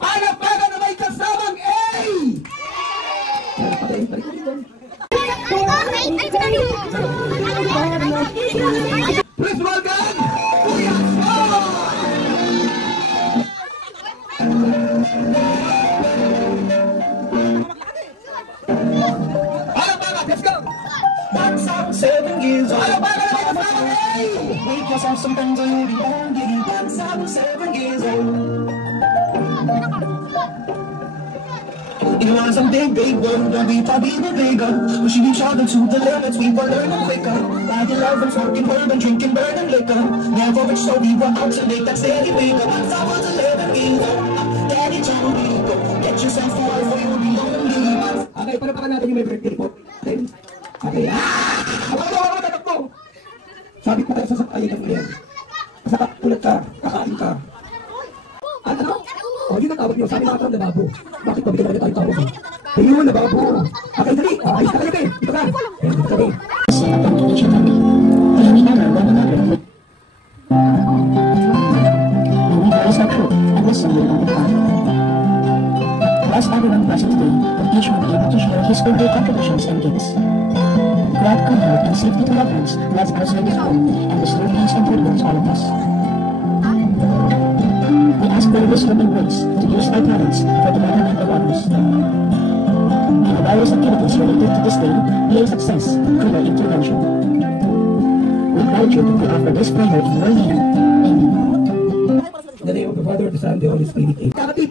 Palakpakan na may kasamang A! Please welcome Kuya let's go! Once I'm 7 years old, because I'm sometimes I only once I'm 7 years old. It was a big world, and we thought we were bigger. Pushing each other to the limits, we were learning quicker. Riding love and smoking herb and drinking burning liquor. Never rich, so we were out to make that steady wiggle. Once I was 11 years old, daddy told me, go get yourself a wife or you'll be lonely. Okay, palapakan natin yung may birthday po. Okay, takbo! Sabit pa tayo sa sakayin ng ulihan. Masakap, ulat ka, kakain ka. Ano? O, yun ang tawag nyo. Sabi na katang nababo. Bakit ba bigyan na tayo tawag nyo? Ayun, nababo. Okay, dali. Ayos ka kayo, Pin. Dito ka. Dito ka, Pin. As everyone present today, each will be able to share his or her contributions and gifts. God, comfort, and safety to loved ones, let's answer this prayer and bestow peace and goodwill to all of us. We ask for wisdom and grace to use our talents for the betterment of others. May the various activities related to this day be a success through their intervention. With gratitude, we offer this prayer in your name. Amen. In the name of the Father, the Son, and the Holy Spirit. Kapatid!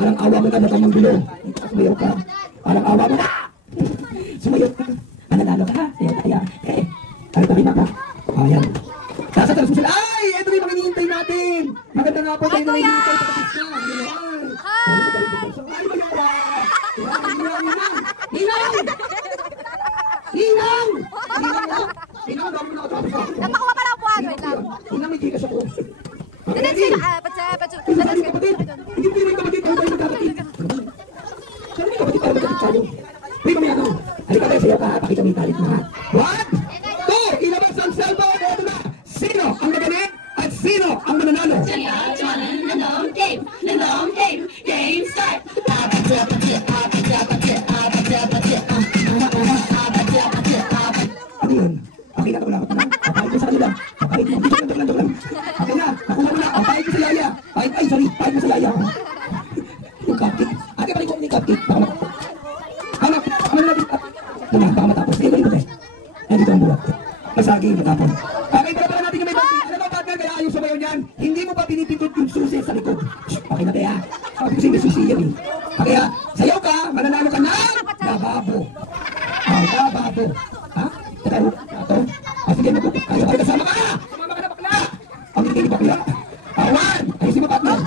Parang awa mo na nakamang gulo. Sumayaw ka. Parang awa mo na! Sumayaw ka. Mananalo ka ha? Kaya. Tabi na ka. Ayan. Nasa talas mo sila. Ay! Ito yung mga hinihintay natin. Maganda nga po tayo na hinihintay sa kapit siya. Ay! Ninang! Ninang! Ninang! Napakuha pa lang po ako. Ninang, may gigas ako. Hindi sila. Hindi rin kapatid. Tayo magkapatid. Saan rin kapatid tayo magkapit tayo? Uy, mamaya no. Halika tayo sa'yo ka. Pakita mo yung talit mo ha. 1, 2, ilabas ang cellphone. Ito na. Sino ang nagalit at sino ang mananalo? Nanong game. Game start. Ano yun? Okay na ka wala ka na. Kapahit mo sa kanila. Kapahit mo. Dito lang. Okay na. Nakuha mo na. Kapahit mo sa yaya. Pahit mo sa yaya. Yung cupcake. Ate, balik ko yung cupcake. Anak, baka matapos. Sige, balik ko tayo. Dito ang buwak. Masagi, matapon. Okay, pero natin yung may birthday. Ano ba, partner? Kaya ayaw sumayaw niyan. Hindi mo pa pinipindot yung susi sa likod. Okay na tayo, ha? Kasi may susi yan, eh. Okay, ha? Sayaw ka, mananalo ka na. Nababo. Nababo. Ha? Ito. Sige, magpupuk kayo. Ay, kasama ka! Sumama ka na, bakla! Ang hindi bakla. Awan! Ayusin mo, partner.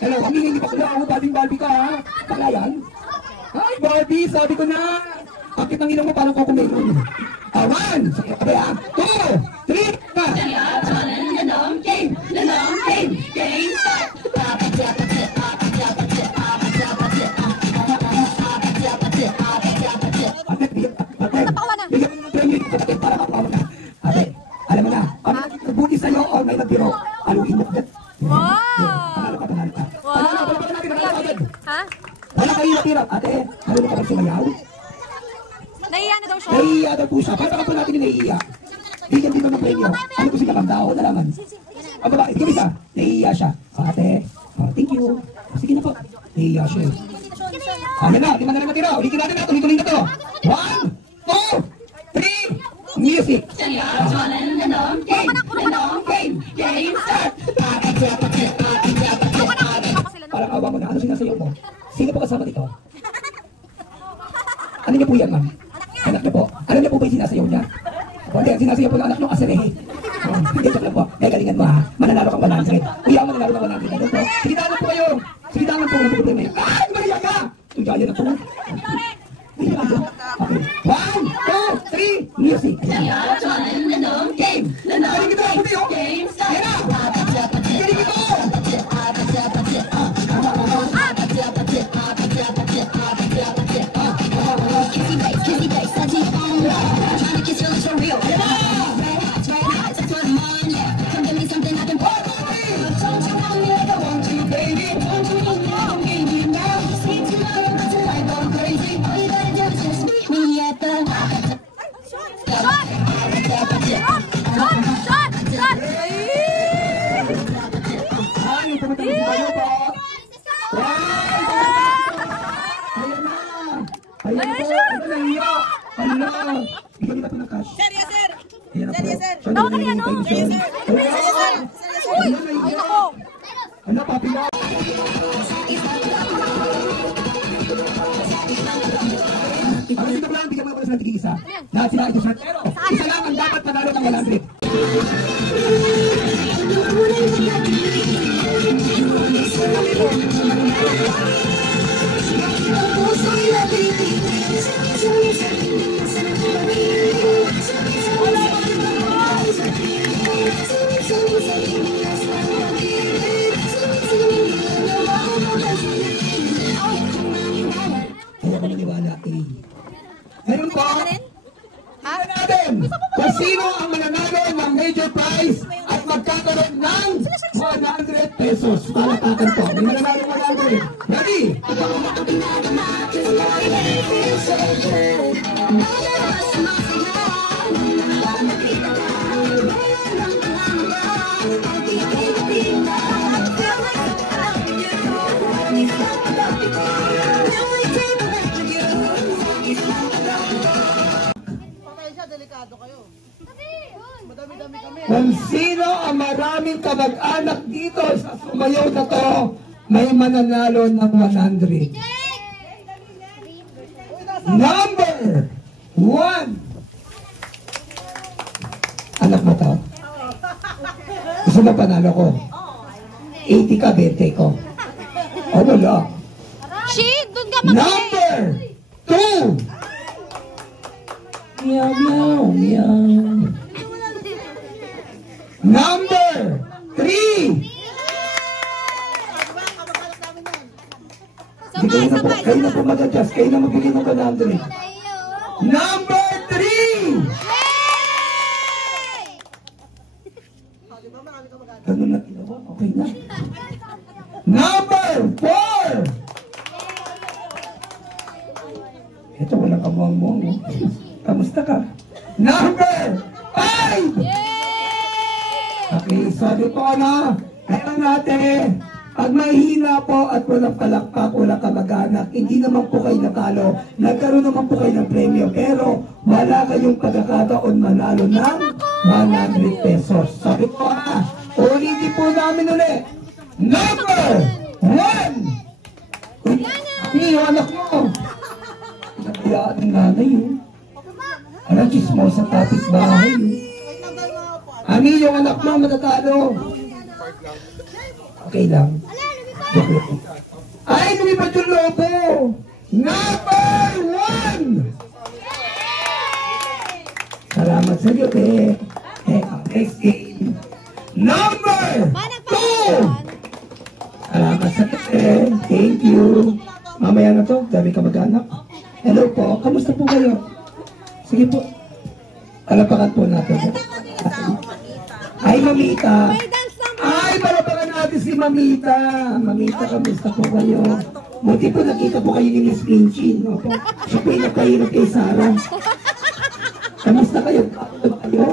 Hello, ang hindi bakla. Ako, Barbie ka, ha? Bakla yan? Ay, Barbie, sabi ko na. Akit ng ilong mo, parang kukumelon. 1, 2, 3, pa! Nanong game, game start! Ate, bigyan mo ng premium kapatid para makapawa ka. Ate, alam mo na, buti sa'yo o may nagbiro, aluin mo agad. Panalo ka. Panalo natin. Ha? Wala kayo natira. Ate, marunong ka magsumayaw? Nahiya na daw siya. Nahiya daw po siya. Para pa natin yung nahiya. Bigyan dito ng premyo. Ano po sila kang tao? Nalaman. Ang babae, ikaw isa. Nahiya siya. Ate, thank you. Sige na po. Nahiya siya. Amen na, 5 na rin natira. Ulitin natin na. Tuloy-tuloy na to. 1, 2, 3, music. Nanong game, game start. Parang awa mo na. Ano sinasayaw mo? Sino po kasama dito? Ano niya po yan, ma'am? Anak niya po. Alam niya po ba yung sinasayaw niya? Hindi, sinasayaw po ng anak niyo kasi eh. Hindi, joke lang po. Dahil galingan mo ha. Mananalo kang 100. Kuya, mananalo kang 100. Ano po? Sige tangan po kayo. Sige tangan po. Ay, mariya ka! Tunjaya na po. Okay. 1, 2, 3, music. Nanong game. Nanong game. Yan na! Galing ito! Kissy bass, I deep on trying to kiss you for real. Red hot, that's what I'm on, yeah. Come give me something I can pour. Kayo po. Ayan na. Ayan po. Ito na iyo. Ano? Bigyan nila po ng cash. Sir, yes, sir. Ayan na po. Yes, sir. Tawag ka niya, no? Yes, sir. Uy! Ay, nako! Ano, papi na? Para dito lang, bigyan mo na sa tigil isa. Lahat sila ito short. Pero, isa lang ang dapat panalo ng 100. Kaya ko naniwala, eh. Ngayon po, tingnan natin kung sino ang mananalo ng major prize at magkakaroon ng 100 pesos. Palatakan po. May mananalo 100. Ready? Kung sino ang maraming kamag-anak dito sa sumayaw na to, may mananalo ng 100. Number 1. Anak mo to? Gusto mo panalo ko? 80 ka, 20 ko. O wala. Shit! Doon ka mag- Number 2. Meow, meow, meow. Number 3. Sabay, sabay, Kayo na po sabay. mag-adjust. Kayo na magbigay ng 100. Number 3. Ganun na ginawa. Okay na. Number 4. Ito, walang kamuang-muang. Oh. Kamusta ka? Number 5. Okay, sabi po na, kaya natin, pag may hina po at walang palakpak, walang kamag-anak, hindi naman po kayo natalo, nagkaroon naman po kayo ng premyo, pero wala kayong pagkakataon manalo ng 100 pesos. Sabi po na, ulitin po namin ulit. Number 1! Uy, yung anak mo. Nakayaan ng nanay yun. Alam, chismo sa topic bahay yun. Ami, yung anak mo matatalo. Okay lang. Ay, lumipat yung lobo. Number 1! Salamat sa iyo, eh. Next game. Number 2! Salamat sa iyo, eh. Thank you. Mamaya na to, dami ka mag-anak. Hello po, kamusta po kayo? Sige po. Alapakan po natin. Ay, Mamita. Ay, palapakan natin si Mamita. Mamita, kamusta po kayo? Buti po nakita po kayo ni Miss Pinchin. Opo. Siya po yung napahirap kay Sarah. Kamusta kayo? Kamusta ba kayo?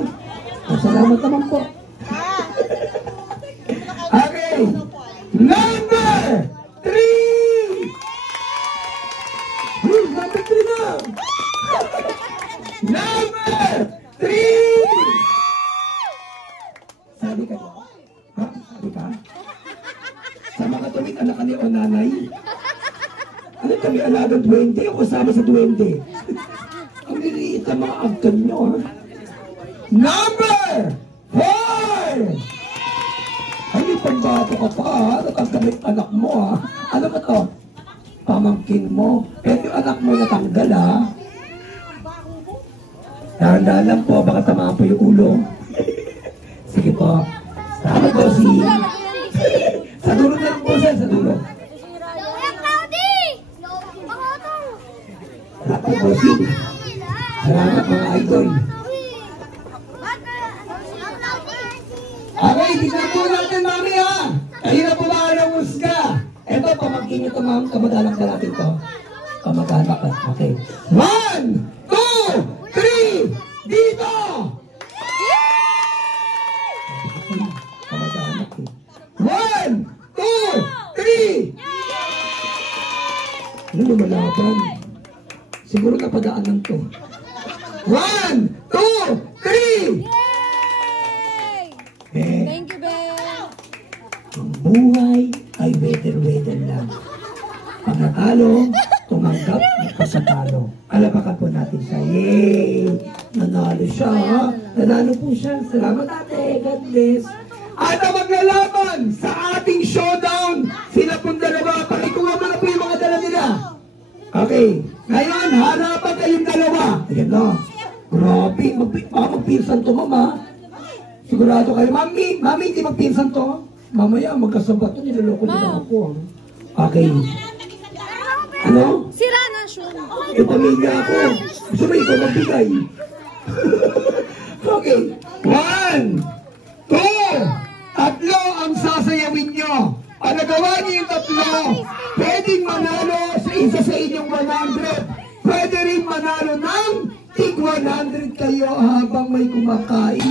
Salamat naman po. Okay. Number 3! Number 3 na! Number 3! Sabi ka ba? Ha? Sabi ka? Sa mga tuwid, anak ka ni o nanay? Ano kami alagang duwende o kasama sa duwende? Ang liliit ang mga agkan nyo, ha? Number 4! Ay, pambato ka pa, ha? Natanggalit anak mo, ha? Ano ba to? Pamangkin mo. Pero yung anak mo natanggal, ha? Dahan-dahan lang po, baka tamaan po yung ulo. Sige po. Salamat po si... Sa dulo na lang po, sir. Sa dulo. Salamat po si... Salamat mga idol. Okay, tignan po natin, mami, ha? Kayo na po ba ang husga? Ito, pamangkin nyo ito, ma'am. Kamag-anak na natin ito. Kamag-anak na. Okay. 1, 2, 3, dito! Kamag-anak eh. 1, 2, Ano lumalaban? Siguro napadaanan to. 1, 2, 3! Yay! Eh, Thank you, Ben. ang buhay ay weather-weather lang. Pag natalo, tumanggap ka sa talo. Alabakan po natin siya. Yay! Nanalo siya. Nanalo po siya. Salamat ate. God bless. At ang maglalaban sa ating showdown, sila pong dalawa. Pakikuha mo na po yung mga dala nila. Okay. Ngayon, harapan kayong dalawa. Ayan na. Grabe. Magpinsan to, mama. Sigurado kayo. Mami, hindi magpinsan to. Mamaya, magkasabat to. Niloloko nila ako. Okay. Ano? Sira na siya. Eh, pamilya ako. Gusto mo ikaw magbigay? Okay. 1, 2, tatlo ang sasayawin nyo. Pag nagawa niyo yung tatlo, pwedeng manalo sa isa sa inyong 100. Pwede rin manalo ng tig 100 kayo habang may kumakain.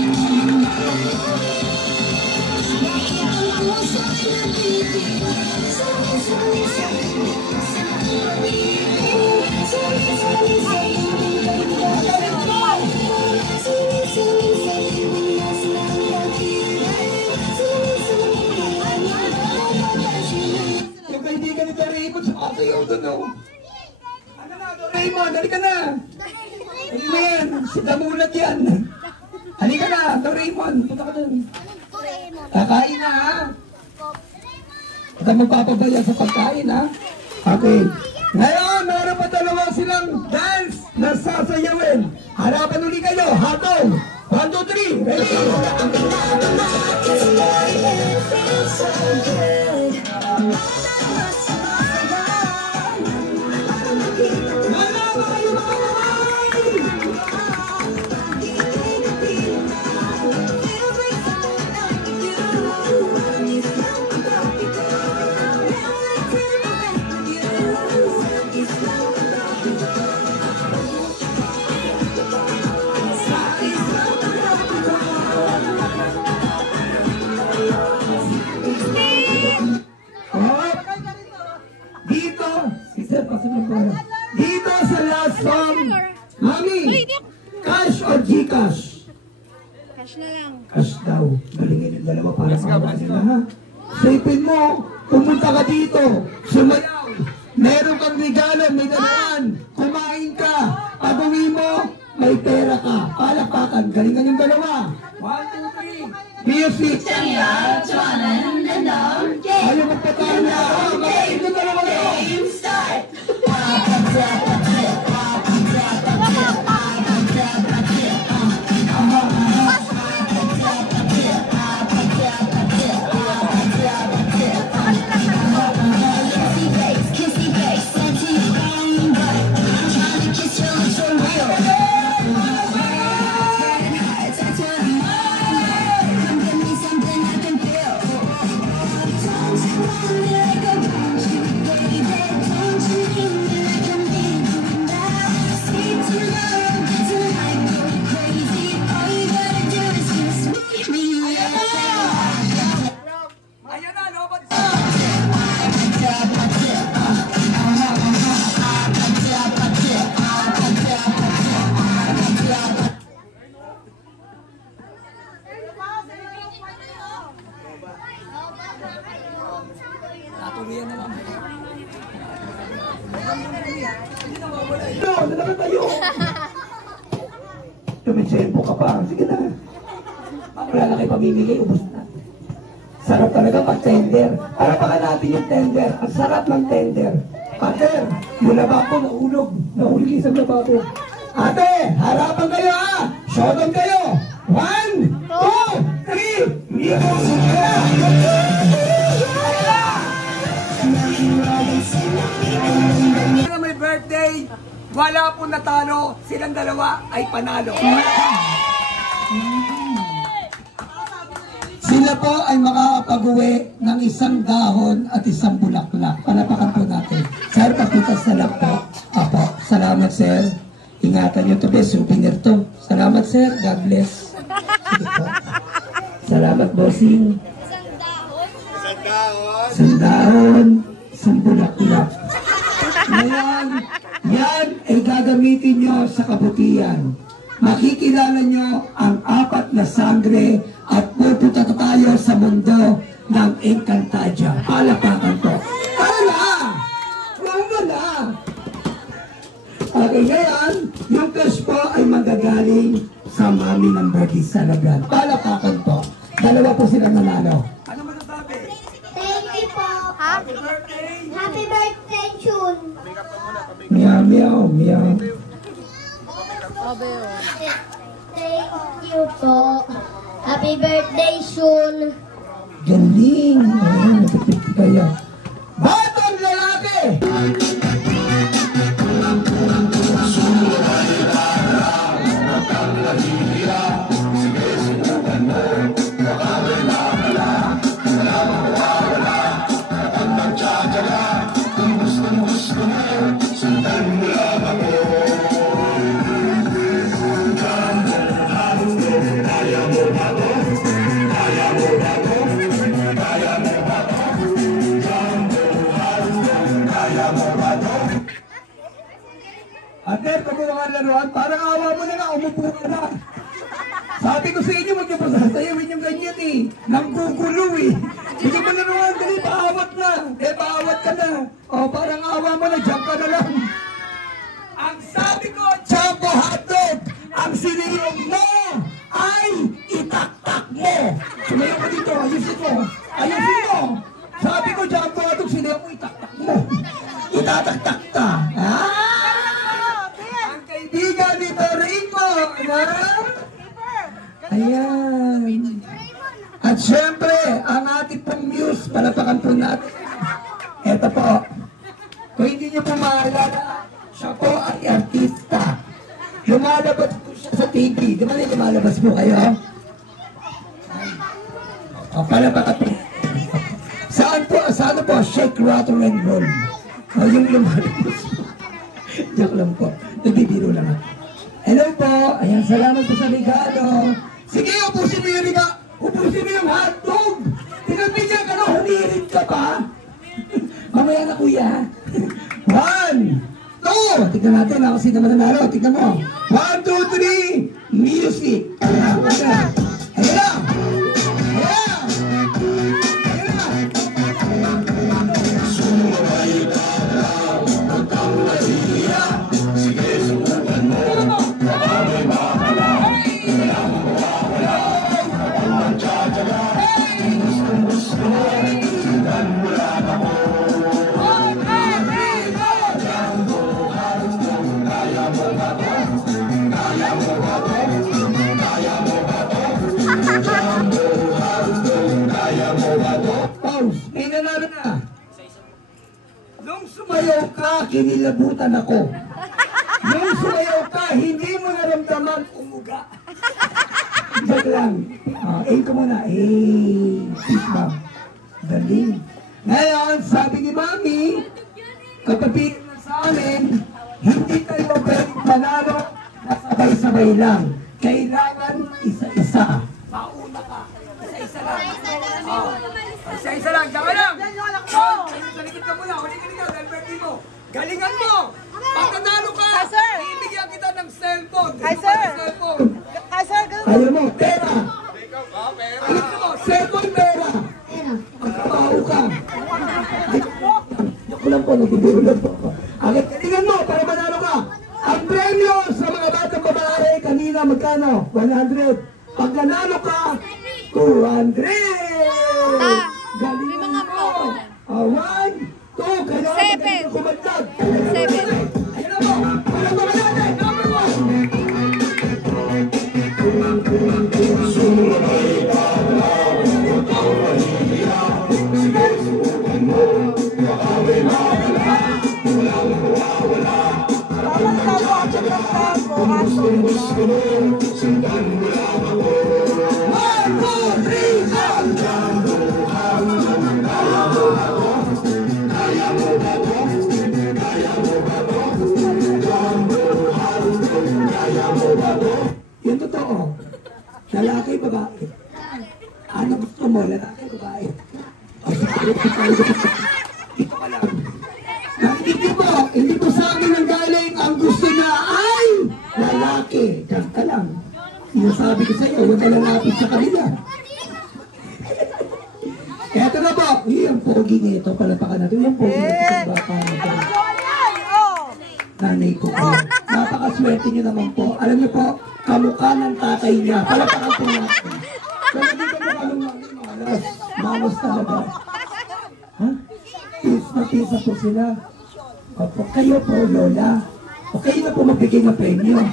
Yung kaibigan ni Doraemon sa kasayaw doon, oh. Ano na, Doraemon? Halika na. Amen. Si Damulat yan. Halika na, Doraemon. Punta ka doon. Kakain na, ha? Kita magpapabaya sa pagkain, ha? Okay. Ngayon, meron pa dalawa silang dance na sasayawin. Harapan uli kayo. Hatong. 1, 2, 3. Ready? Dito sa last song, Mami, cash or Gcash? Cash na lang. Cash daw. Galingin yung dalawa para mawa nila, ha? Sipin mo, pumunta ka dito, sumayaw, meron kang regalo, may dalaan, kumain ka, pag-uwi mo, may pera ka, palakpakan, galingan yung dalawa. 1, 2, 3, music! Ayaw magpatahan na, magaling yung dalawa na. Natuloyan na lang. No, nalakan tayo. Tumitsempo ka pa. Sige na. Wala na kayo pamimigay, ubos na. Sarap talaga pag tender. Harapan natin yung tender. Ang sarap ng tender. Pater, yung lababo naulog. Nahulog isang lababo. Ate, harapan kayo, ha? Showdown kayo. 1, 2, 3. Na may birthday, wala po natalo, silang dalawa ay panalo. Sila po ay makakapag-uwi ng isang dahon at isang bulaklak. Palapakan po natin. Sir, papitas na lang po. Apo, salamat sir. Ingatan nyo to, best souvenir to. Salamat sir, God bless. Sige po. Salamat bossing. Isang dahon. Isang dahon, isang bulaklak. Ngayon, yan ay gagamitin nyo sa kabutihan. Makikilala nyo ang apat na sangre at pupunta tayo sa mundo ng Encantadia. Palapakan po. Wala! Wala! Okay, ngayon, yung cash po ay magagaling sa mami ng birthday celebrant. Palapakan po. Dalawa po silang nanalo. Ano masasabi? Thank you po. Happy birthday! Happy birthday, Chun. Meow, meow, meow. Abel. Thank you po. Happy birthday, Chun. Galing! Ayun, natipid kayo. Batang lalaki! Ate, pag mga laruan, parang awa mo na nga, umupo ka na. Sabi ko sa inyo, magkapasasayawin yung ganyan eh. Nanggugulo eh. Hindi mo laruan, dali, paawat na. Paawat ka na. O, parang awa mo na, jump ka na lang. Ang sabi ko, Jumbo Hotdog, ang sinilong mo ay itaktak mo. Sumayo ka dito, ayusin mo. Ayusin mo. Sabi ko, Jumbo Hotdog, sinilong mo, itaktak mo. Itataktak ka. Ha? Ang kaibigan ni Rico, na? Ayan. At syempre, ang ating pong muse, palapakan po natin. Eto po. Kung hindi niyo po maalala, siya po ay artista. Lumalabas po siya sa TV. Di ba lumalabas po kayo? O, palapakan po. Saan po? Saan po? Shake, rattle, and roll. O, yung lumalabas po. Joke lang po. Nagbibiro lang ako. Hello po. Ayan, salamat po sa regalo. Sige, ubusin mo yung regalo. Ubusin mo yung hotdog. Pinagbigyan ka na, humirit ka pa. Mamaya na kuya. 1, 2. Tignan natin ako sino mananalo. Tignan mo. 1, 2, 3. Music. Ayan na. Ayan na. May nanalo na. Nung sumayaw ka, kinilabutan ako. Nung sumayaw ka, hindi mo naramdaman umuga. Joke lang. Ko muna. Peace bomb. Galing. Ngayon, sabi ni Mami, kapatid na sa amin, hindi kayo pwedeng manalo na sabay-sabay lang. Kailangan isa-isa. Mauna ka. Isa-isa lang. Isa-isa lang. Diyan ka lang. Sa likod ka muna. Huli ka nito. Dahil birthday mo. Galingan mo. Pag nanalo ka, ibigyan kita ng cellphone. Hi, sir. Hi, sir. Ayaw mo, pera. Ayaw mo, cellphone, pera. Magtrabaho ka. Ako lang po, nagtitiro lang po. Agad, galingan mo para manalo ka. Ang premyo sa mga batang babae, kanina magkano? 100. Pag nanalo ka, 200! Galingan mo! 1, 2, kailangan ka kumagdag! 7! Ayun na po! Walang mga natin! Number 1, yung totoo, lalaki, babae. Ano gusto mo, lalaki, babae? Ito ka lang. Hindi po Ayaw na lalapit sa kanila. Eto na po. Yung pogi nito. Palapakan natin. Yung pogi nito. Yung baka nito. Nanay ko po. Napakaswerte niyo naman po. Alam niyo po, kamukha ng tatay niya. Palapakan po natin. Pero dito mo kalungan. Malos talaga. Ha? Pisa na pisa po sila. Opo, kayo po, Lola. O kayo na po magbigay ng premyo.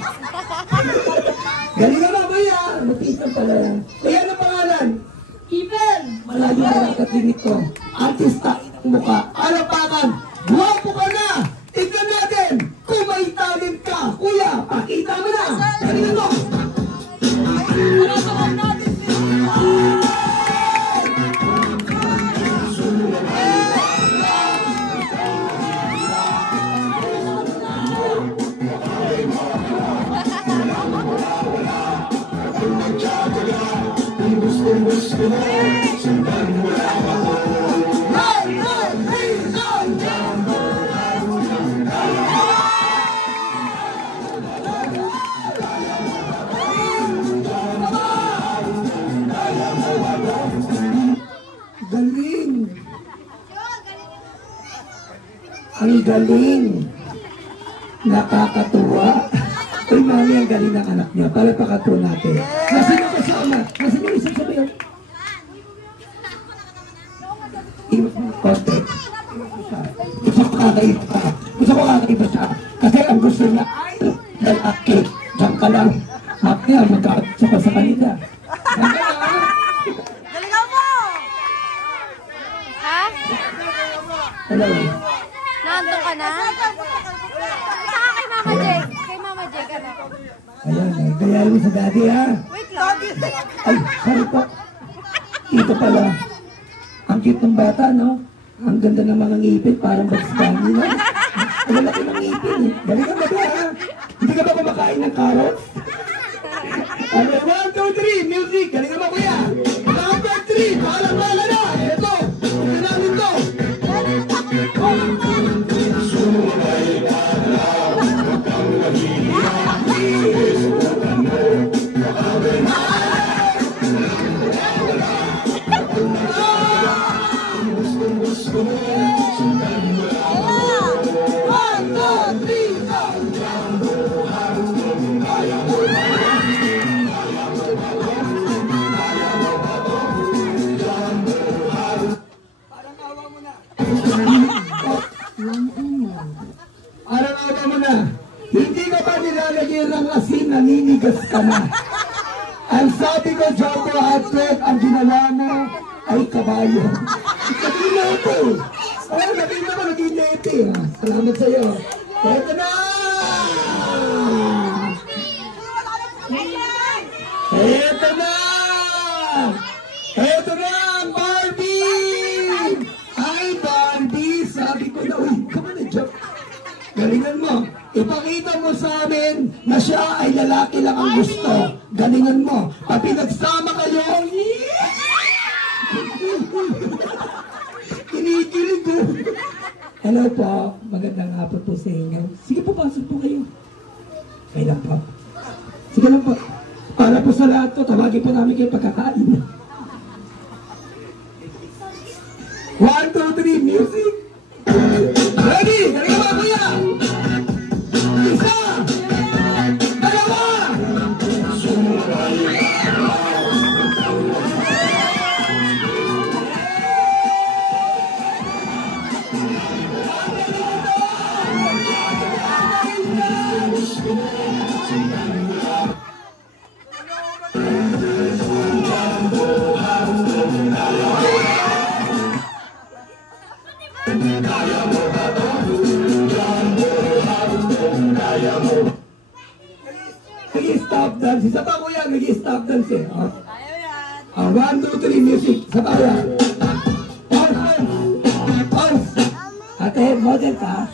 Galing na mamaya. Matisan pala yan. Kaya ano pangalan? Kipen! Malayo na lang katingin ito. Artista ng mukha. Alapakan. Guwapo ka na! Tignan natin kung may talent ka. Kuya, pakita mo na. Galing mo. Galing. Ang galing. Nakakatuwa. Uy, mami, ang galing ng anak niya. Palapakato natin. Nasaan yung kasama? Nasaan yung isang sabi? Konti. Gusto ko kakaiba ka. Gusto ko kakaiba siya. Kasi ang gusto niya ay lalaki. Diyan ka lang. Makya, magkakatsa ka sa kanila. Galingan mo! Ha? Hello. Nandun ka na? Saka kay Mama J. Kay Mama J ka na. Ayan, gaya mo sa daddy, ha? Wait lang. Ay, sorry po. Ito pala. Ang cute ng bata, no? Ang ganda ng mga ngipin, parang Bugs Bunny, no? Ang lalaki ng ngipin, eh. Galing ka ba, ha? Hindi ka ba kumakain ng carrots? Ano, 1, 2, 3, music! Galing ka ba, kuya? Number 3, parang wala na! Ito, ito namin to! Araw-araw mo na, hindi ka pa nilalagyan ng asin, naninigas ka na. Ang sabi ko, Jumbo Hotdog, ang ginawa mo ay kabayo. Naging nete. Oh, naging naman, naging nete. Salamat sa'yo. Eto na! Eto na! Eto na, Barbie! Ay, Barbie, sabi ko na, uy, come on, joke. Galingan mo. Ipakita mo sa amin na siya ay lalaki lang ang gusto. Galingan mo. Pag pinagsama kayo, kinikilig ko. Hello po. Magandang hapon po sa inyo. Sige po, pasok po kayo. Okay lang po. Sige lang po. Para po sa lahat po, tawagin po namin kayo pagkakain. 1, 2, 3, music! Ready? Galing mo, kuya! Isa! Dalawa! Nag-i-stop dance. Isa pa, kuya, nag-i-stop dance eh. Oh. 1, 2, 3, music. Sa kaya. Pause. Ate, model ka?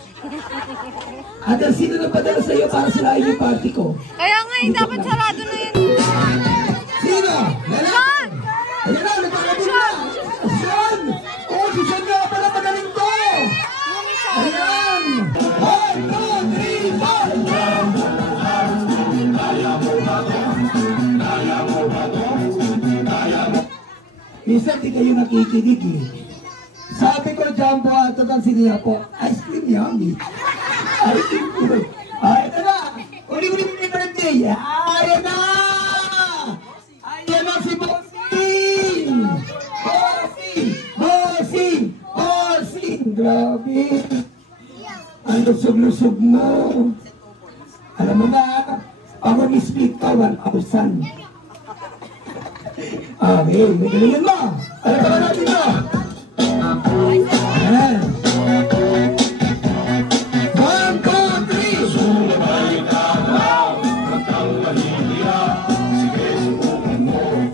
Ate, sino nagpadala sa'yo para sirain yung party ko? Kaya nga, dapat sarado na yun. Sino? Sean! Ayan na, nagpapabili na. Sean! Oh, si Sean nga pala, magaling to! Ayan! 1, 2, 3, 4! Kaya mo ba to? minsan di kayo nakikinig eh. Sabi ko, Jumbo Hotdog ang siniya po, ice cream yummy. Ice cream yummy. Ito na! Uli-uli yung birthday! Ayan na! Ayan na si Bossing! Bossing! Bossing! Bossing! Grabe! Ang lusog-lusog mo! Alam mo ba, pang umisplit ka 1,000. Okay, may galingan mo! Alam ka ba natin mo? Ayan! 1, 2, 3! Sumabay ka na, matang mahihiya. Sige, subukan mo.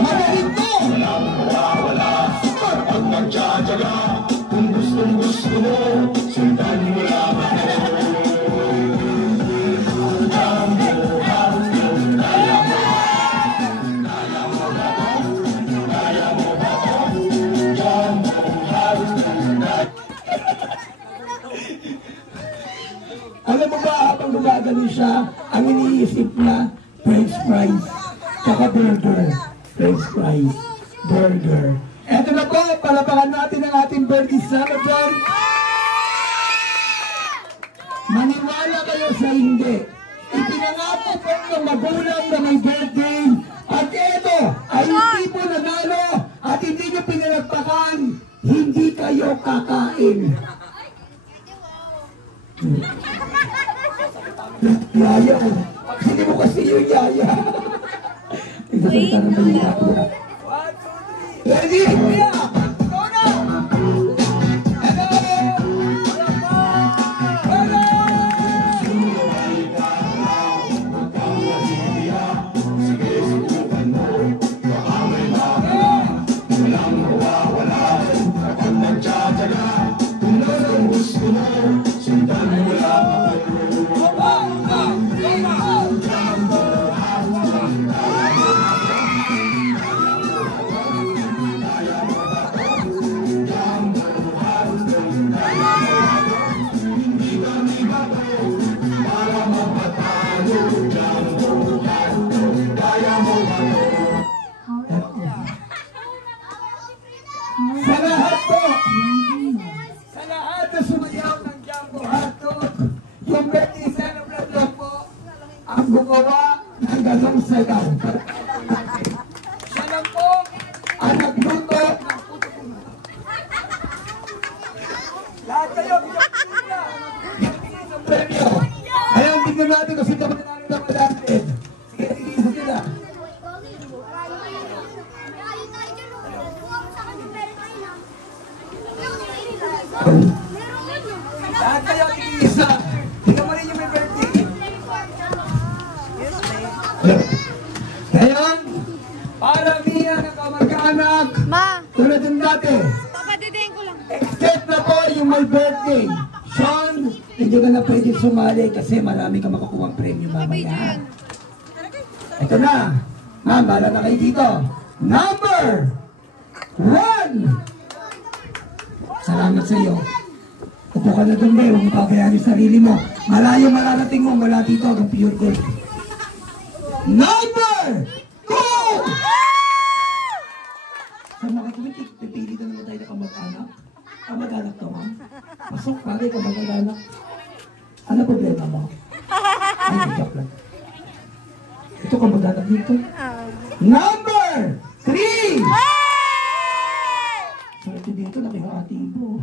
Magaling mo! Walang mawawala. Kapag nagtsatsaga, kung gusto mo, sundan mo lang ako. Alam mo ba, habang gumagano siya, ang iniisip niya, French fries, tsaka burger. French fries, burger. Eto na po, palapakan natin ang ating birthday celebrant. Maniwala kayo sa hindi. Ipinangako po ng magulang na may birthday. At ito, ay hindi po nanalo at hindi nyo pinalagpakan. Hindi kayo kakain. Yaya ko. Hindi mo kasi yung yaya. Nagsasalita naman yung ako. Ready? Sa lahat po, sa lahat na sumayaw ng Jumbo Hotdog, yung birthday celebrant lang po ang gumawa ng ganong sayaw. Siya lang po ang nagluto ng puto puno. Lahat kayo, pinapilita ng premyo. Ayaw, tignan natin kung sino mananalo ng madamit. Sige, tigisa sila. Lahat kayo tigisa. Tignan mo rin yung may birthday. Ngayon, para Mia na kamag-anak, tulad din dati. Papadidiin ko lang. Except na po yung may birthday. Sean, hindi ka na pwede sumali kasi marami ka makukuha ang premyo mamaya. Ito na. Ma'am, bahala na kayo dito. Number 1. Salamat sa iyo. Upo ka na doon, huwag mo pabayaan yung sarili mo. Malayo mararating mo mula dito hanggang pure gold. Number 2! Sa mga tumitik, pipili na naman tayo na kamag-anak. Kamag-anak to, ma'am. Pasok, bagay kamag-anak. Ano problema mo? Ay, joke lang. Ito kamag-anak dito. Number 3! Swerte dito, nakihati mo.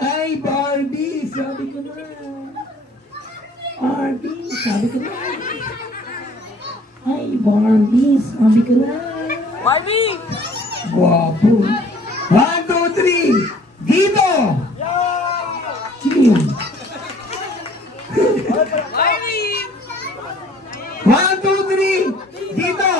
Ay, Barbie! Sabi ko na. Barbie, sabi ko na. Ay, Barbie, sabi ko na. Barbie! Guwapo. 1, 2, 3! Dito! Sino yun? Barbie! 1, 2, 3! Dito!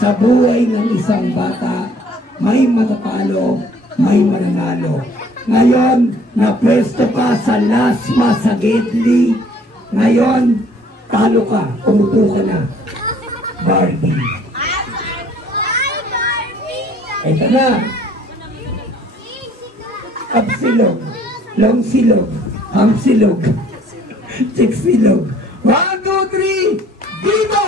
Sa buhay ng isang bata, may matatalo, may mananalo. Ngayon, napwesto ka sa Lasma sa Gedli. Ngayon, talo ka, umupo ka na. Barbie. Ito na. Absilog, long silog, hamsilog, chiksilog, 1, 2, 3, dito!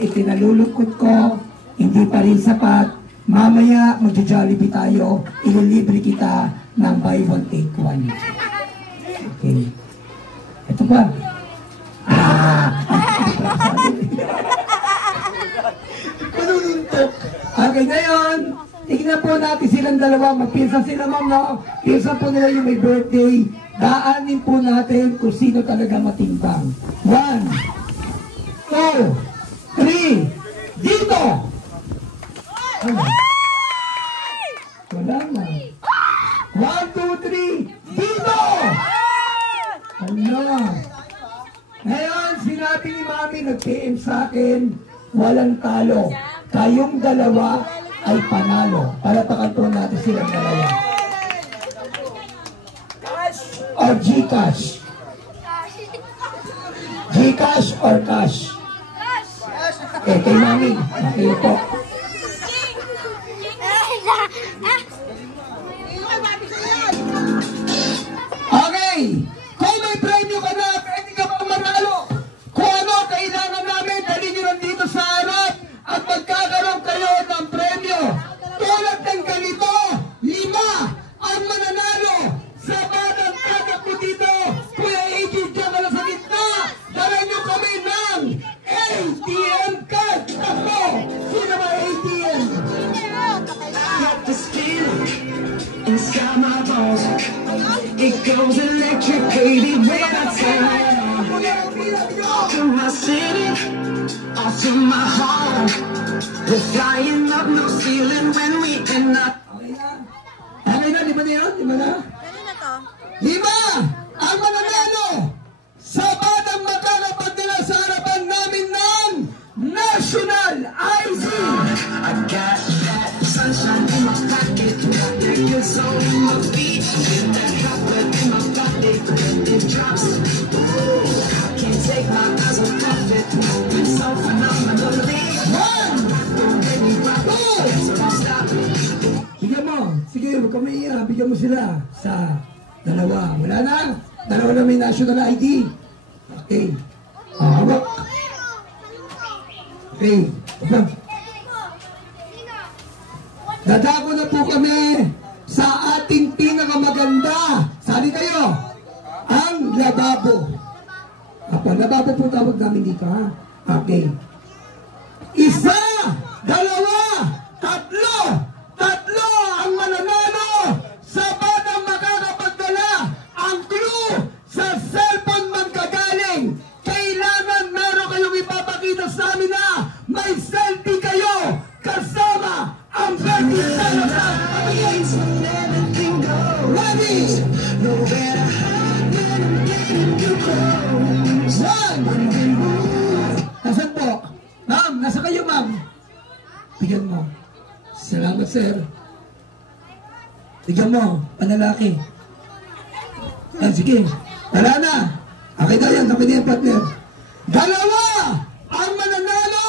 Itinalulungkot ko, hindi pa rin sapat. Mamaya, magja-Jollibee tayo, ililibre kita ng buy one, take one. Okay. Ito pa. Manununtok. Okay, ngayon, tignan po natin silang dalawa. Magpinsan sila, ma'am, no? Pinsan po nila yung may birthday. Daanin po natin kung sino talaga matimbang. 1, 2, 3, dito! Ano? Wala na. 1, 2, 3, dito! Ano? Ngayon, sinabi ni Mami, nag-PM sa akin, walang talo. Kayong dalawa ay panalo. Palapakan po natin silang dalawa. Or Gcash? Gcash or cash? Kay Mami. Okay po. Okay! Kung may premyo ka na, pwede ka pa manalo. Kung ano, kailangan namin, dali nyo nandito sa harap at magkakaroon kayo ng premyo. Tulad ng ganito, 5 ang mananalo sa batang tatak mo dito. Kuya AJ, dyan ka na sa gitna. Dala nyo kami ng ATM card. Ako, sino ba ATM? Got this feeling inside my bones. It goes electric, baby, when I turn it on. To my city, off to my home. We're flying up, no ceiling when we end up. Okay na, 5 na yan? 5 na? Kanina to? 5 ang mananalo sa batang makakapagdala sa harapan namin ng National ID. I got that sunshine in my pocket, got that good soul in my feet, with that hot blood in my body, when it drops. Ooh, I can't take my eyes off it, moving so phenomenally. 1, The way we rock, 2, so don't stop. bigyan mo. Sige, huwag ka maiya. Bigyan mo sila sa dalawa. Wala na. Dalawa na may national ID. Okay. Hawak. Okay. Dadako na po kami sa ating pinakamaganda. Sabi kayo, ang lababo. Apo, lababo po tawag namin dito, ha? Okay. 1, 2, 3. 3 ang mananalo sa batang makakapagdala. Ang clue sa cellphone man kagaling. Kailangan meron kayong ipapakita sa amin na may selfie kayo kasama ang birthday celebrant. Ready? Nowhere to hide when I'm getting too close. 1. Nasaan po? Ma'am, nasa kayo, ma'am? Bigyan mo. Salamat, sir. Bigyan mo, panalaki. Sige. Wala na. Okay na yan, kami na yan, partner. 2 ang mananalo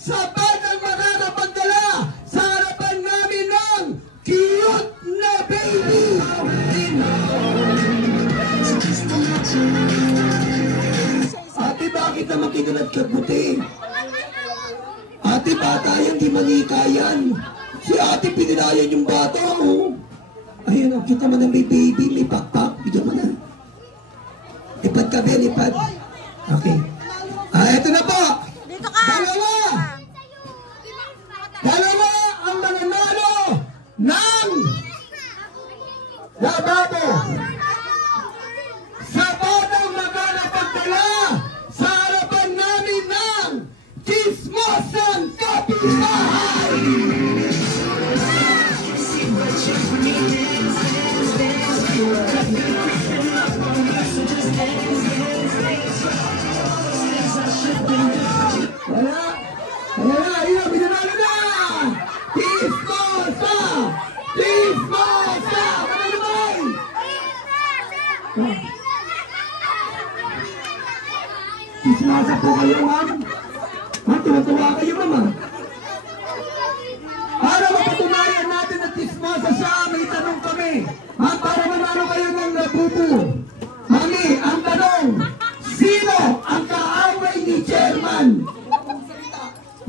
sa batang makakapagdala sa harapan namin ng cute na baby. Ate, bakit naman kinulat ka buti? Ate, bata yan, di manika yan. Si ate, pinilayan yung bata, oh. Ayun, oh, kita mo na may baby, may pakpak. Bigyan mo na. Lipad ka, be, lipad. Okay. Eto na po. Dito ka! 2 ang mananalo ng lababo. Sa batang magkakapagdala sa harapan namin ng Chismosang Kapitbahay. Wala. Wala. Ayun, binanalo na. Chismosa. Chismosa. Ano naman? Chismosa po kayo, ma'am. Ma'am, tuwa kayo, ma'am. Para mapatunayan natin na chismosa siya, may tanong kami. Ma'am, para manalo kayo ng labubo. Mami, ang tanong. naman.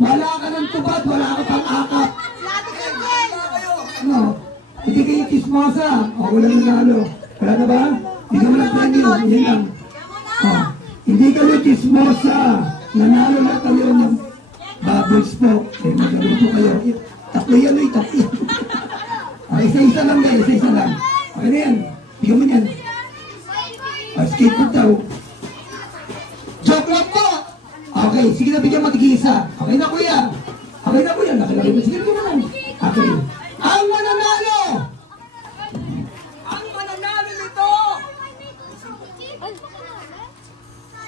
Wala ka ng tubad, wala ka pang akap. Ano? Hindi kayo chismosa. O, wala nanalo. Wala na ba? Hindi mo lang premyo. Yan lang. O, hindi kayo chismosa. Nanalo na kayo ng bubbles po. Eh, magano po kayo. Tatlo yan o, tatlo. Isa-isa lang yan, isa-isa lang. Okay na yan. Bigyan mo yan. Skateboard daw. Joke lang po! Okay, sige na, bigyan mo tig-isa. Okay na kuya. Okay na kuya. Nakilagay mo. Sige na kuya lang. Okay. Ang mananalo! Ang mananalo nito!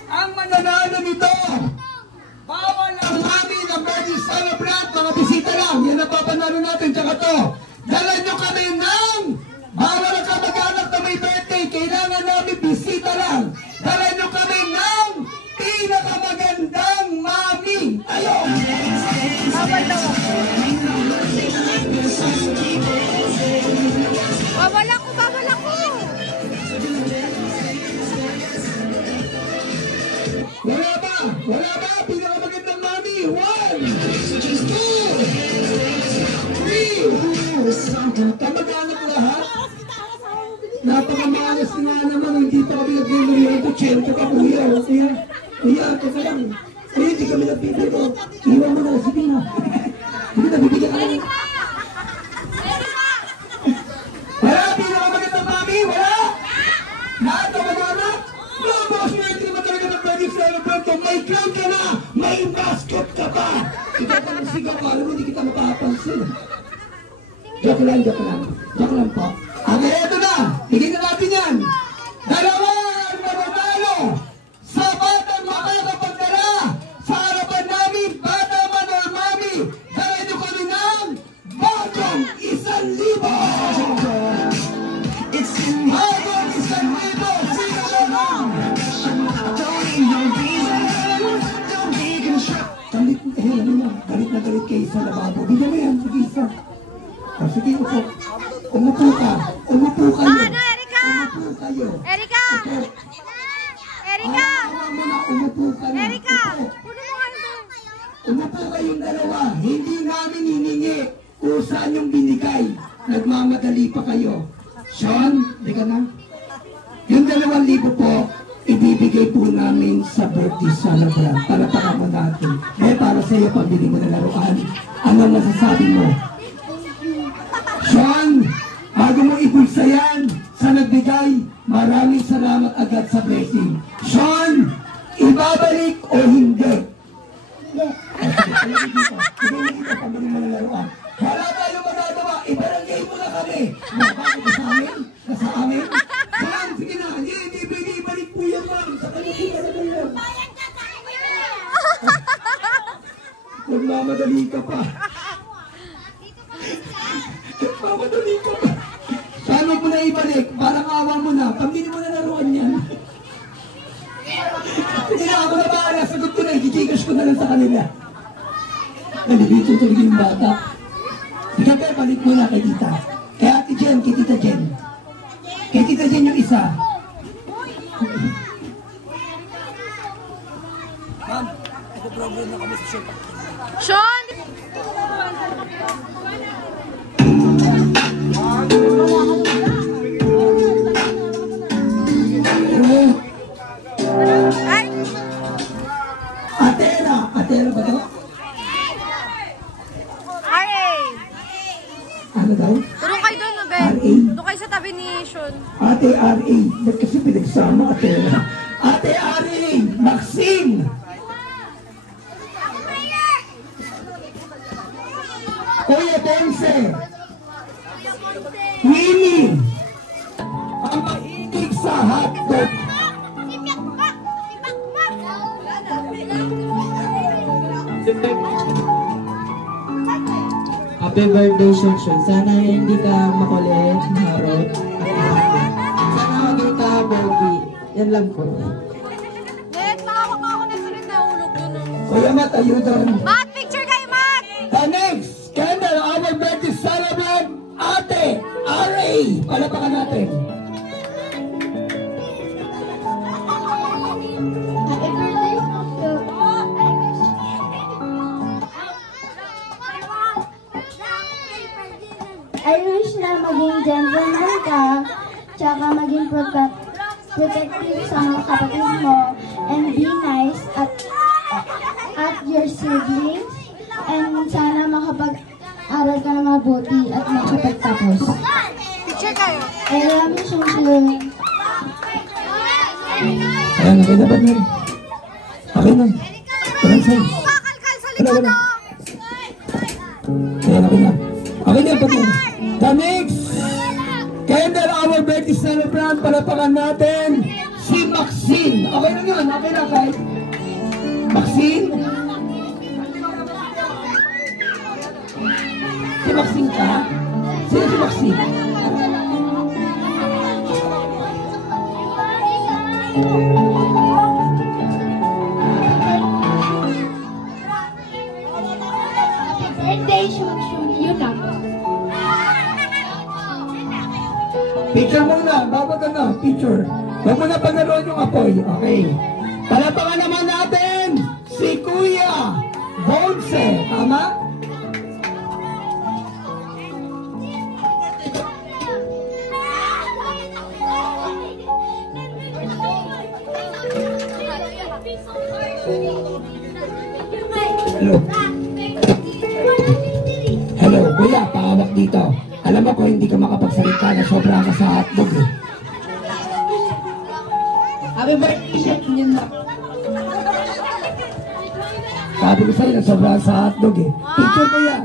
Ang mananalo nito! Bawal ang Amin ang birthday celebrant. Mga bisita lang. Yan ang papanalo natin. Tsaka to. Dala nyo kami ng bawal ang kamag-anak na may birthday. Kailangan namin bisita lang. Dala nyo kami ng pinakamagandang mami. Ayun! Bawal daw ako. Bawal ako, bawal ako! Wala ba? Wala ba? Pinakamagandang mami. 1, 2, 3. Kamag-anak lahat. Napakamalas nga naman. Hindi pa kami nag-memory ng kutsento ka kuya. Kuya, teka lang. Kuya, hindi kami nagbibiro. Iwan mo na. Sige na. Hindi na, bibigyan ka lang. Wala? Pinakamagandang mami? Wala? Lahat ng mag-anak? Wala ba? Swerte naman talaga ng birthday celebrant. May crown ka na! May mascot ka pa! Ikaw pa ng sigaw ka. Alam mo, hindi kita mapapansin. Joke lang, joke lang. Joke lang po. Okay, eto na. Higin na natin yan. Dalawang mananalo sa batang makakapagdala sa harapan namin, bata man or mami. Dala nyo kami ng bagong 1,000. Bagong 1,000. Sino lang? Galit na galit kayo sa lababo. Bigyan mo yan, sige isa. O, sige, upo. Umupo ka. Umupo kayo. Ano, Erika? Umupo kayo. Erika! Upo. Erika! Awa mo na, umupo ka na. Erika! Upo. Puno mo kayo. Umupo kayong dalawa. Hindi namin hiningi kung saan yung binigay. Nagmamadali pa kayo. Sean, di ka na? Yung 2,000 po, ibibigay po namin sa birthday celebrant para mo natin. Eh, para sa iyo, pabili mo na laruan. Ano masasabi mo? Sean, bago mo ibulsa yan sa nagbigay, maraming salamat agad sa blessing. Sean, ibabalik o hindi? Hindi. Ibigay dito, pabili mo na laruan. Wala tayong magagawa, ibarangay mo na kami. Bakit ka sa amin? Nasa amin? Sean, sige na, hindi ibigay, balik po yan, ma'am. Sa kanya po talaga yan. Nagmamadali ka pa. Nagmamadali ka pa. Saan mo na ibalik? Parang awa mo na. Pambili mo na laruan yan. Hindi na ako na bahala. Sagot ko na. Ikikikas ko na lang sa kanila. Nalilito talaga yung bata. Ikaw pa, balik mo na kay tita. Kay ate Jen, kay tita Jen. Kay tita Jen yung isa. Ma'am, ito-problem na kami sa show. Sean! Ay! Atera! Atera ba ito? RA! Ano daw? Tulong kayo doon, no, Ben? RA? Doon kayo sa tabi ni Sean. Ate R.A. Ba't kasi pinagsama Atera? Ate R.A. Maxine! Kuya Ponce! Winnie! Ang mahilig sa hotdog! Happy birthday, Shunshun. Sana hindi ka makulit, maharot, sana maging ka, Bobby. Yan lang po. Net, nakawak ako na sunod na hulog doon. Kuya Matt, ayudan! Matt, picture kayo, Matt! The next candle, our birthday celebrant, Ate R.A. Palapakan natin. Happy birthday, sister. ka maging protective sa mga kapatid mo, and be nice at your siblings, and sana makapag-aral ka na mabuti at makapagtapos. Picture kayo. I love you, Shunshun. Ayan, okay na ba na? Okay na. Walang sense. Pakalkal sa likod, oh. Ayan, okay na. Okay na, pati. The next Candle Hour Birthday Celebrant, palapakan natin si Maxine. Okay na yun, okay na kahit. Maxine? Si Maxine ka? Sino si Maxine? Birthday, Shunshun. Yun lang. Picture muna, bago ka na, picture. Huwag mo na panaroon yung apoy, okay. Palapakan naman natin si Kuya Bonse, tama? Hello. Hello, Kuya, pahawak dito. Alam mo ko hindi ka makapagsalita na sobra ka sa hotdog eh. Happy birthday, Chef Nina. Sabi ko sa'yo na sobra sa hotdog eh. Picture Kuya.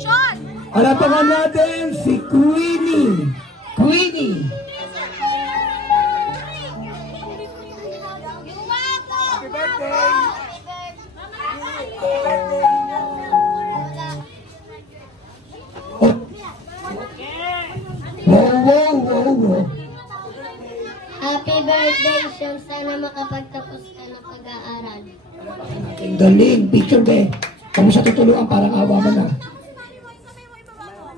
Sean! Palapakan natin si Queenie. Queenie. Happy birthday! Oh. Wow. Happy birthday, Shun. Sana makapagtapos ka ng pag-aaral. Ang galing. Picture be. Kung siya tutulungan parang awa mo na.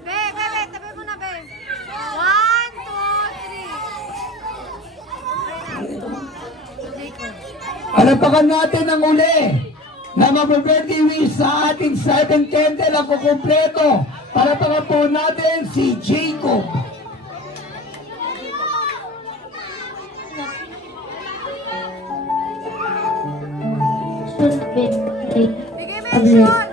Be, tabi mo na, be. 1, 2, 3. Palapakan natin ang uli na mag-birthday wish sa ating 7 candle ang kukumpleto. Palapakan po natin si Jacob. Shun, birthday. Bigay mo yung Sean!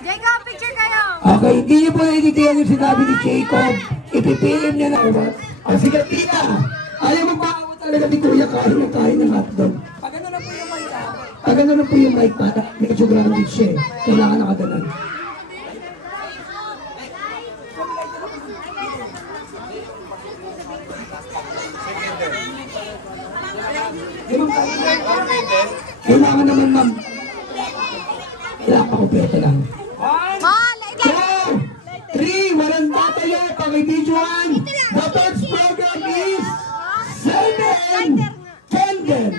Jacob, picture kayo! Okay, hindi niyo po naiintindihan yung sinabi ni Jacob. Ipipilim niya na umat. Ang sigat Tina, ayaw magpakawa talaga ni Kuya kain ng hotdog. Pag ano na po yung mic, ah? Pag ano na po yung mic para medyo grounded siya eh. Kailangan nakaganan. Eh, ma'am, kailangan naman ma'am. Kailangan pa kumpleto lang. Ma, light lang! 4, 3, walang batayo, pakibidyoan. The first program is 7 Candle.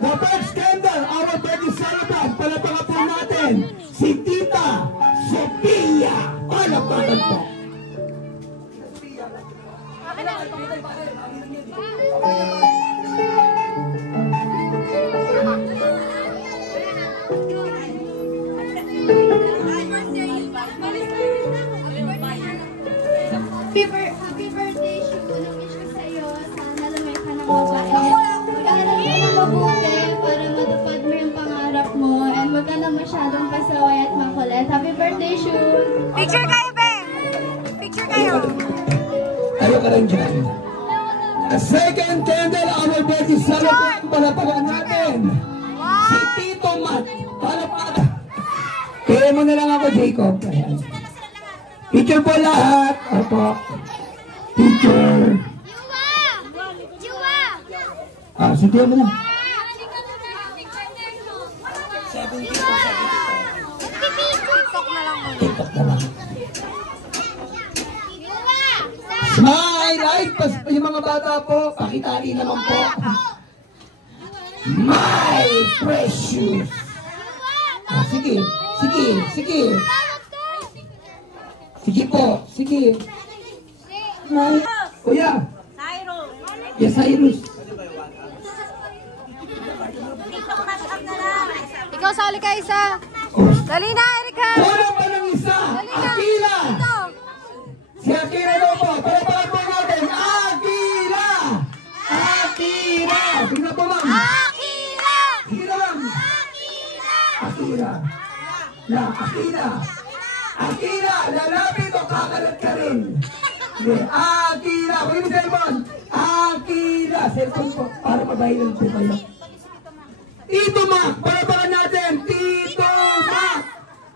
The first candle, our birthday celebrant, palapakan po natin si Tita Sophia. Palapakan po. Happy birthday, Shun. Wish ko sa'yo. Sana lumay ka ng mabait. Mag-aaral ka na mabuti para matupad mo yung pangarap mo. And huwag ka na masyadong pasaway at makulit. Happy birthday, Shun. Picture kayo, be! Picture kayo! Tayo ka lang dyan. The second candle, our birthday celebrant, palapakan natin si Tito Matt. Palapakan. Kaya mo na lang ako, Jacob. Ayan. Picture po lahat. Opo. Picture. Sige mo na. TikTok na lang muna. TikTok na lang. Smile! Ay, yung mga bata po, pakitali naman po. My precious. Sige. Sige po, sige. Kuya. Cyrus! Yes, Cyrus. Ikaw sali ka isa. Oh, Dali na, Erika! Kulang pa ng isa. Akira. Ito! Si Akira daw po. Palapakan po natin. Akira. Akira. Tingnan po, ma'am. Akira! Sige na, ma'am. Akira. Na, Akira. Akira. Lalapit o kakalat ka rin. Hindi. Akira. Kunin mo cellphone. Akira. Cellphone po. Para mabahilan po kayo. Tito Mac. Palapakan natin. Tito Mac.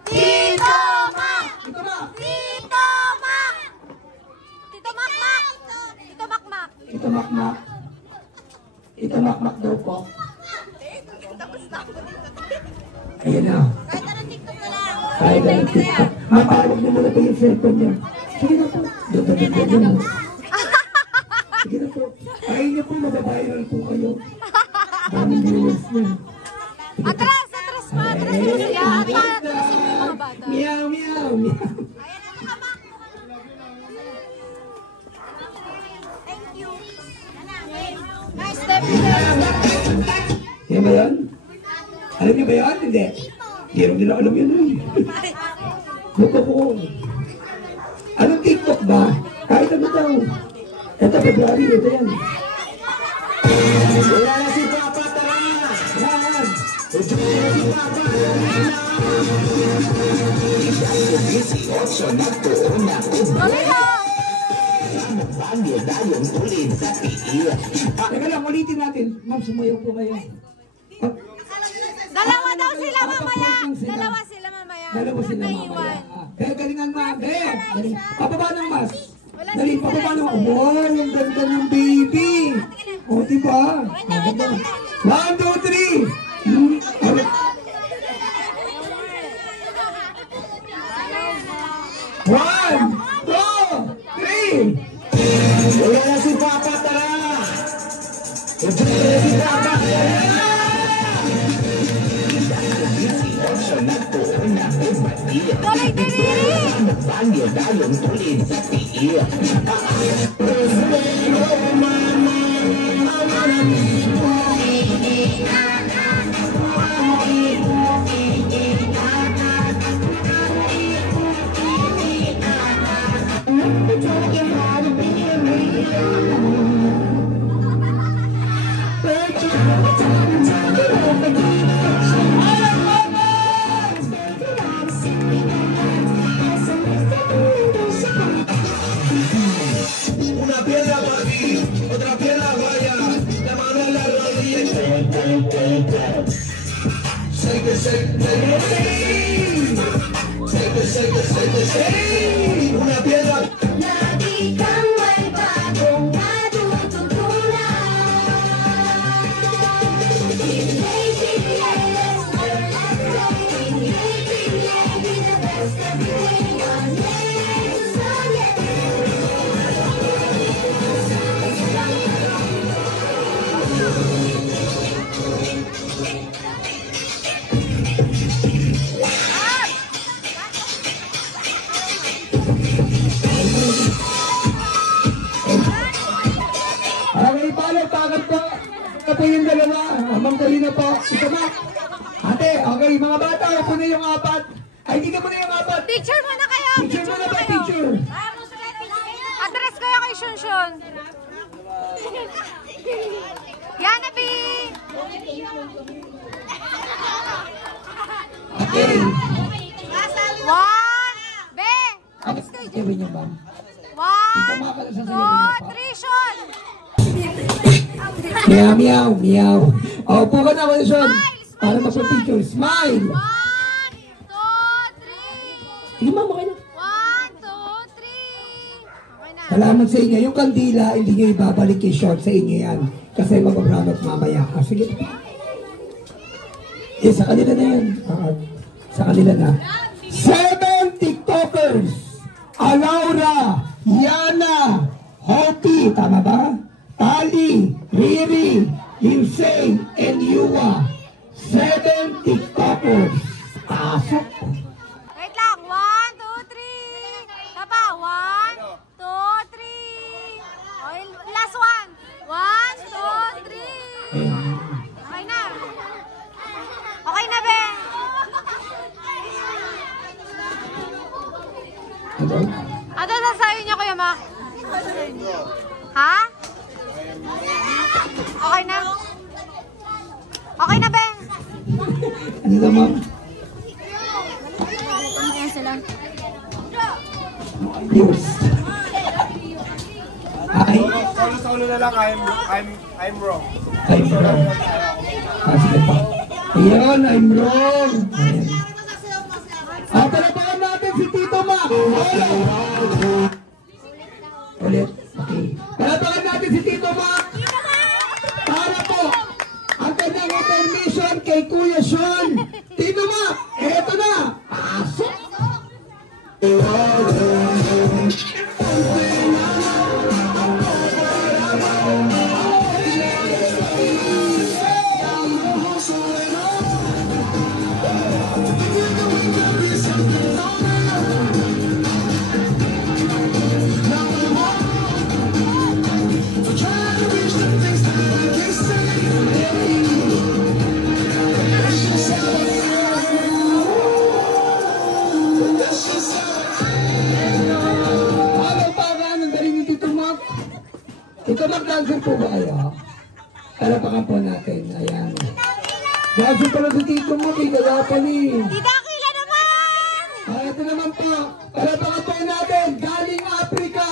Tito Mac! Tito Mac. Tito Mac! Tito Mac Mac! Tito Mac Mac! Tito Mac Mac. Tito Mac Mac daw po. Ayan na. Kahit anong TikTok na lang. Kahit ang TikTok. Matawag niyo muna po yung cellphone niya. Sige na po. Doon. Sige na po. Ayaw niyo po mababayaran po kayo. Daming viewers niya. Atras! Atras pa! Atras mo siya! At atrasin mo yung mga bata. Meow, meow, meow. Thank you. Nice step. Yan ba yan? Alam niyo ba yan? Hindi. Hindi rin nila alam yan. Buka ko. Anong TikTok ba? Kahit ano daw. Ito, February. Ito yan. Wala na si Papa, tara! Yan! Dali na! Teka lang, ulitin natin. Ma'am, sumayaw po kayo. Dalawa daw sila mamaya! Dalawa sila mamaya. Dalawa sila May mamaya. iwan. Kaya galingan mo. Dali. Papaba ng mas. Dali, papaba ng. Wow, ang ganda ng baby. O, diba? Maganda. 1, 2, 3. 1, 2, 3. Wala na si Papa, tara! Wala na si Papa, Walay daliri! Una piedra para aquí, otra piedra para allá, la mano en la rodilla y shake it, shake it, shake it, shake it, shake it, shake it. Una piedra. Lagi kang may bagong natututunan. Baby, let's learn and play. Baby, be the best every day. One day to solid. Okay, pala, pagod po. Ito po yung dalawa. Amang tuloy na po. Ito ba? Ate, okay, mga bata, ako na yung apat. Ay, dito mo na yung apat. Picture muna kayo! Picture mo na ba, picture? Address kayo kay Shunshun. Yanabi! Okay. One! Be! Ano gawin niyo ba? 1, 2, 3, shot! Meow, meow, meow. O, upo ka na, Wilson. Para magpa-picture. Smile! 1, 2, 3! Sige, ma'am, okay na. 1, 2, 3! Okay na. Salamat sa inyo. Yung kandila, hindi nyo ibabalik yung short sa inyo yan. Kasi mababralot mamaya. Sige. Sa kanila na yan. Sa kanila na. 7 TikTokers! Alaura, Yana, Hopi, tama ba? Tali, Riri, Linsay, and Yuwa. 7 TikTokers. Pasok. Wait lang. 1, 2, 3. Tapa. 1, 2, 3. Okay, last one. 1, 2, 3. Okay na. Okay na, Ben. Sabaw. Ano sasabihin niyo, Kuya Mac? Ha? Okay na? Okay na, Ben? Ano na, ma'am? Ayan sila. Yes. Ay. Solo na lang, I'm wrong. I'm wrong. Sige pa. Ayan, I'm wrong. Ayan. Palapakan natin si Tito Mac. Ulit. Okay. Palapakan natin si Tito Mac. Para po ang kanyang intermission kay Kuya Sean. Tito Mac, eto na. Pasok. Ito mag-dancer po ba kayo? Palapakan po natin. Ayan. Dancer pala sa tito mo, kaya pala eh. Tita Aquila naman! Ito naman po. Palapakan po natin. Galing Africa.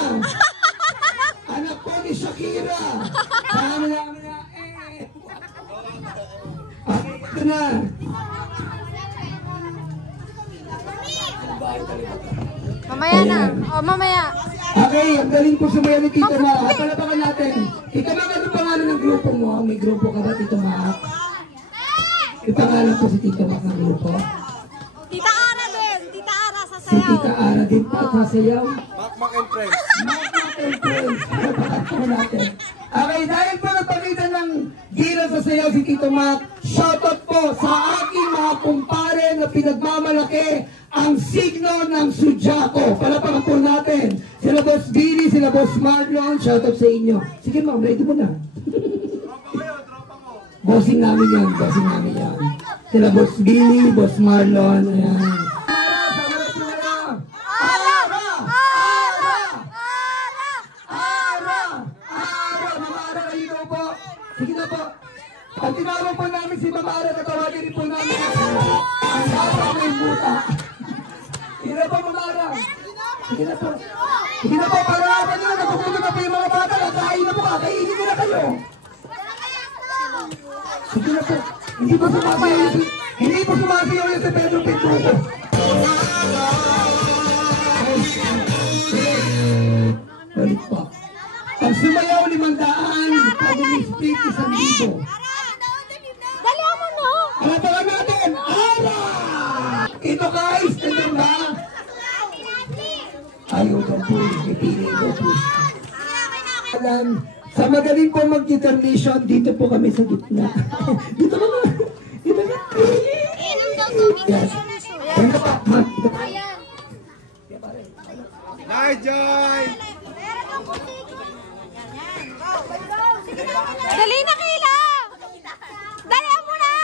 Anak po ni Shakira. Tama na. Ito na. Mamaya na. O, mamaya. Okay, ang galing po sumaya ni Tito Mac. Palapakan natin. Tito Mac, ano pangalan ng grupo mo? May grupo ka ba, Tito Mac? May pangalan po si Tito Mac ng grupo? Tita Ara din. Tita Ara sa Si Tita Ara din po, sasayaw. Mac and Friends. Mac and Friends. Palapakan po natin. Okay, dahil po nagpakita ng gira sa sayaw si Tito Mac, shoutout po sa aking mga kumpare na pinagmamalaki ang signo ng Sudyako. Palapakan po natin. Sila Boss Billy, sila Boss Marlon, shoutout sa inyo. Sige ma'am, ready mo na. Bossing namin yan, bossing namin yan. Sila Boss Billy, Boss Marlon, ayan. Sige na po. Pag tinawag po namin si Mama Ara, tatawagin rin po namin ang bata ng buta. Sige na po, Mama Ara. Sige na po. Sige na po, para naman nyo, natutulog na po yung mga bata. Kain na po, kakainin nyo na kayo. Sige na po. Hindi po sumasayaw yung si Pedro Pintuco. Balik po. Pag sumayaw 500, pag umisplit 1,000. Dali mo no. Palapakan natin! Ara! Ito guys, ganyan ba? Ayaw kang push, ipili ko push. Sa magaling po mag-determination, dito po kami sa gitna. Dito ka na! Dito ka! Yes. Dito pa, ma'am. Dito pa. Nice, Joy! Dali na, Kila! Dali mo na!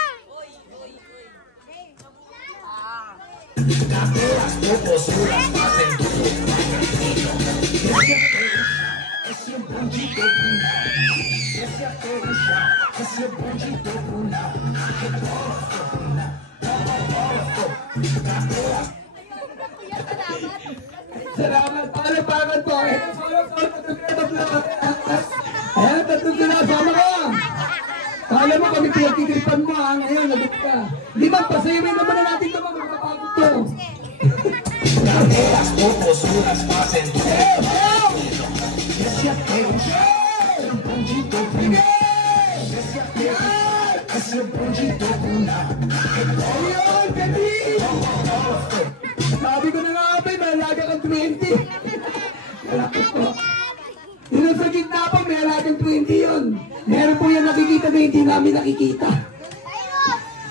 Salamat. Palapakan po. Ayan, tatlong sinasama ka. Kala mo kami pinagtitiripan mo ha. Ngayon, nagot ka. Di ba, pasayamin naman na natin ito mga magpapagod to. Ayun, gani! Sabi ko na nga abay, malaga kang 20. Malapit po. Yun sa gitna po, may alagang 20 yun. Meron po yan nakikita na hindi namin nakikita.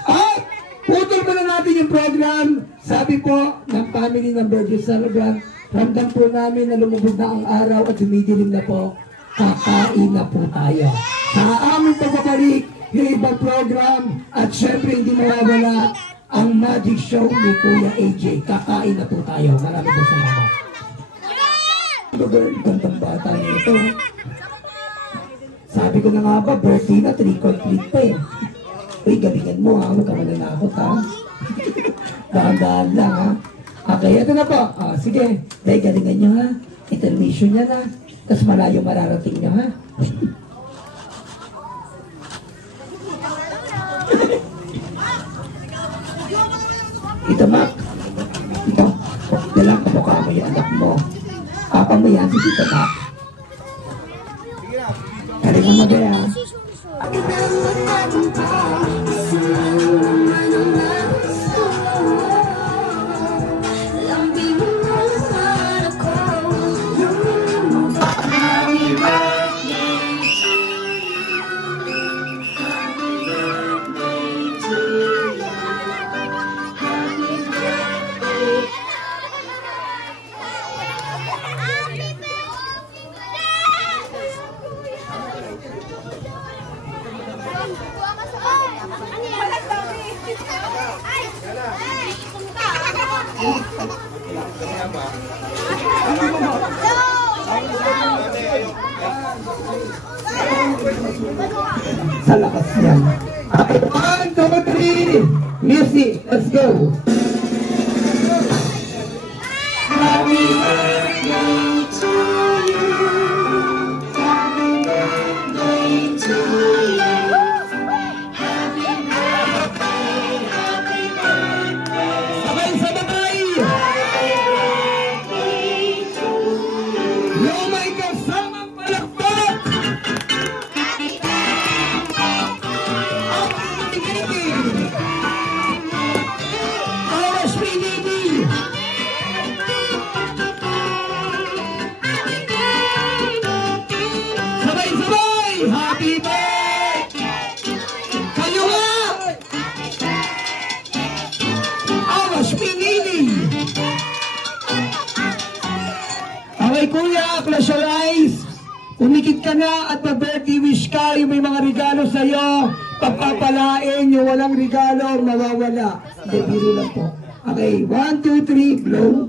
At putol mo na natin yung program. Sabi po ng family ng birthday celebrant, ramdam po namin na lumubog na ang araw at dumidilim na po. Kakain na po tayo. Sa aming pagbabalik, yung ibang program at syempre hindi mawawala ang magic show ni Kuya AJ. Kakain na po tayo. Maraming po salamat. Girl, gandang bata niya ito. Sabi ko na nga ba, birthday na, trick or treat pa eh. Uy, galingan mo ha, huwag ka mananakot ha. Dahan-dahan lang ha. Okay, ito na po. Sige, dahil galingan nyo ha. Intermission niya na. Tapos malayo mararating nyo ha. Ito, Mac. Ito. Dalang kamukha mo yung anak mo. Papa mo yan, si Tito Mac. Galing mo magaya. Sa lakas niyan. Okay, 1, 2, 3. Music, let's go. Happy birthday to you. Happy birthday to you. Happy birthday, happy birthday. Sabay-sabay. Happy birthday to you. Yung may kasamang palakpak. Happy birthday! Kayo nga! Awas pinili! Okay kuya, close your eyes. Umikit ka na at mag-birthday wish ka. Yung may mga regalo sa'yo, pagpapalain yung walang regalo, mawawala. Hindi, biro lang po. Okay, 1, 2, 3, blow.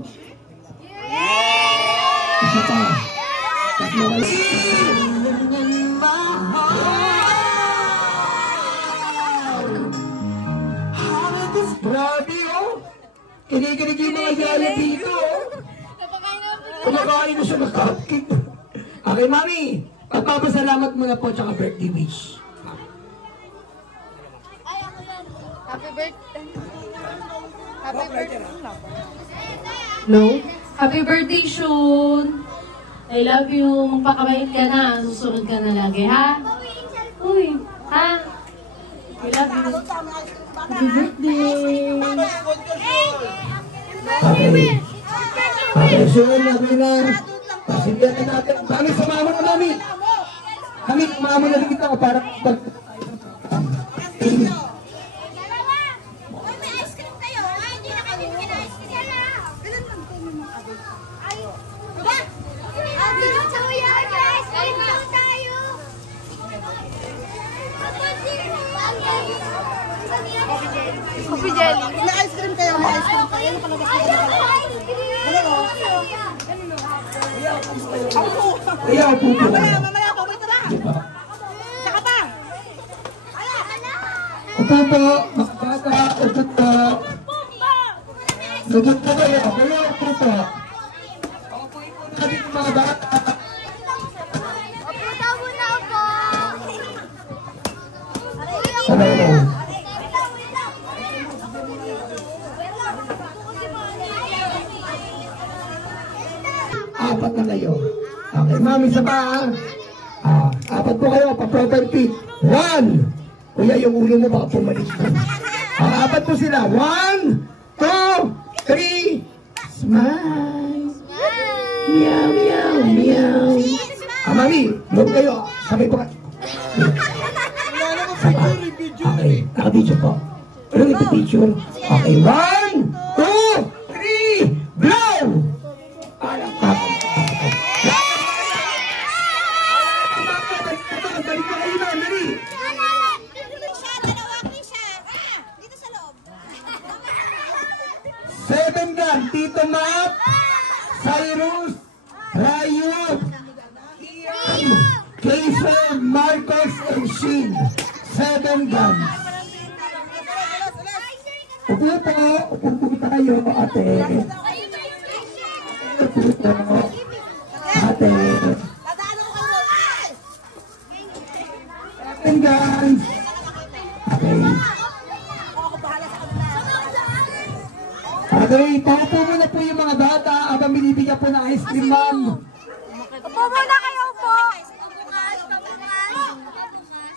Isa pa. Tatlo kayo. Grabe oh! Kinikinig yung mga yaya dito oh! Kumakain na siya ng cupcake. Okay, mami! Pagpapasalamat mo na po tsaka birthday wish. Happy birthday. Happy birthday. No? Happy birthday, Shun! I love you. Magpakabait ka na. Susunod ka na lagi, ha? Uy, ha? I love you. Happy birthday! Okay. Okay, Shun, okay na. Pasindihan natin. Mami, sumama na, mami! Kami, sumama na rin kita para pag... Coffee jelly. May ice cream kayo, may ice cream kayo. Kaya, pupo. Mamaya po, wait na. Saka pa. Upo po, makabata, upo po. Lugot po kayo, kaya upo po. Upo na dito mga bata. Sabay na. Apat na kayo. Okay, mami, isa pa ha. Apat po kayo, pa-property. 1! Kuya, yung ulo mo baka pumalit ko. Apat po sila. 1, 2, 3. Smile. Meow, meow, meow. Mami, loob kayo. Sabay po kayo. Okay, naka-video po. Ano yung picture? Okay, 1, 2, 3, blow! Parang tapos. Dali ka kayo na, dali! Dito sa loob. 7 gun, Tito Mac, Cyrus, Rayo, Marcos and Sheen. 7 guns. Upo po. Upo po tayo, ate. Upo po. Ate. 7 guns. Okay. Okay, paupo muna po yung mga bata habang binibigyan po ng ice cream, ma'am. Upo muna kayo po.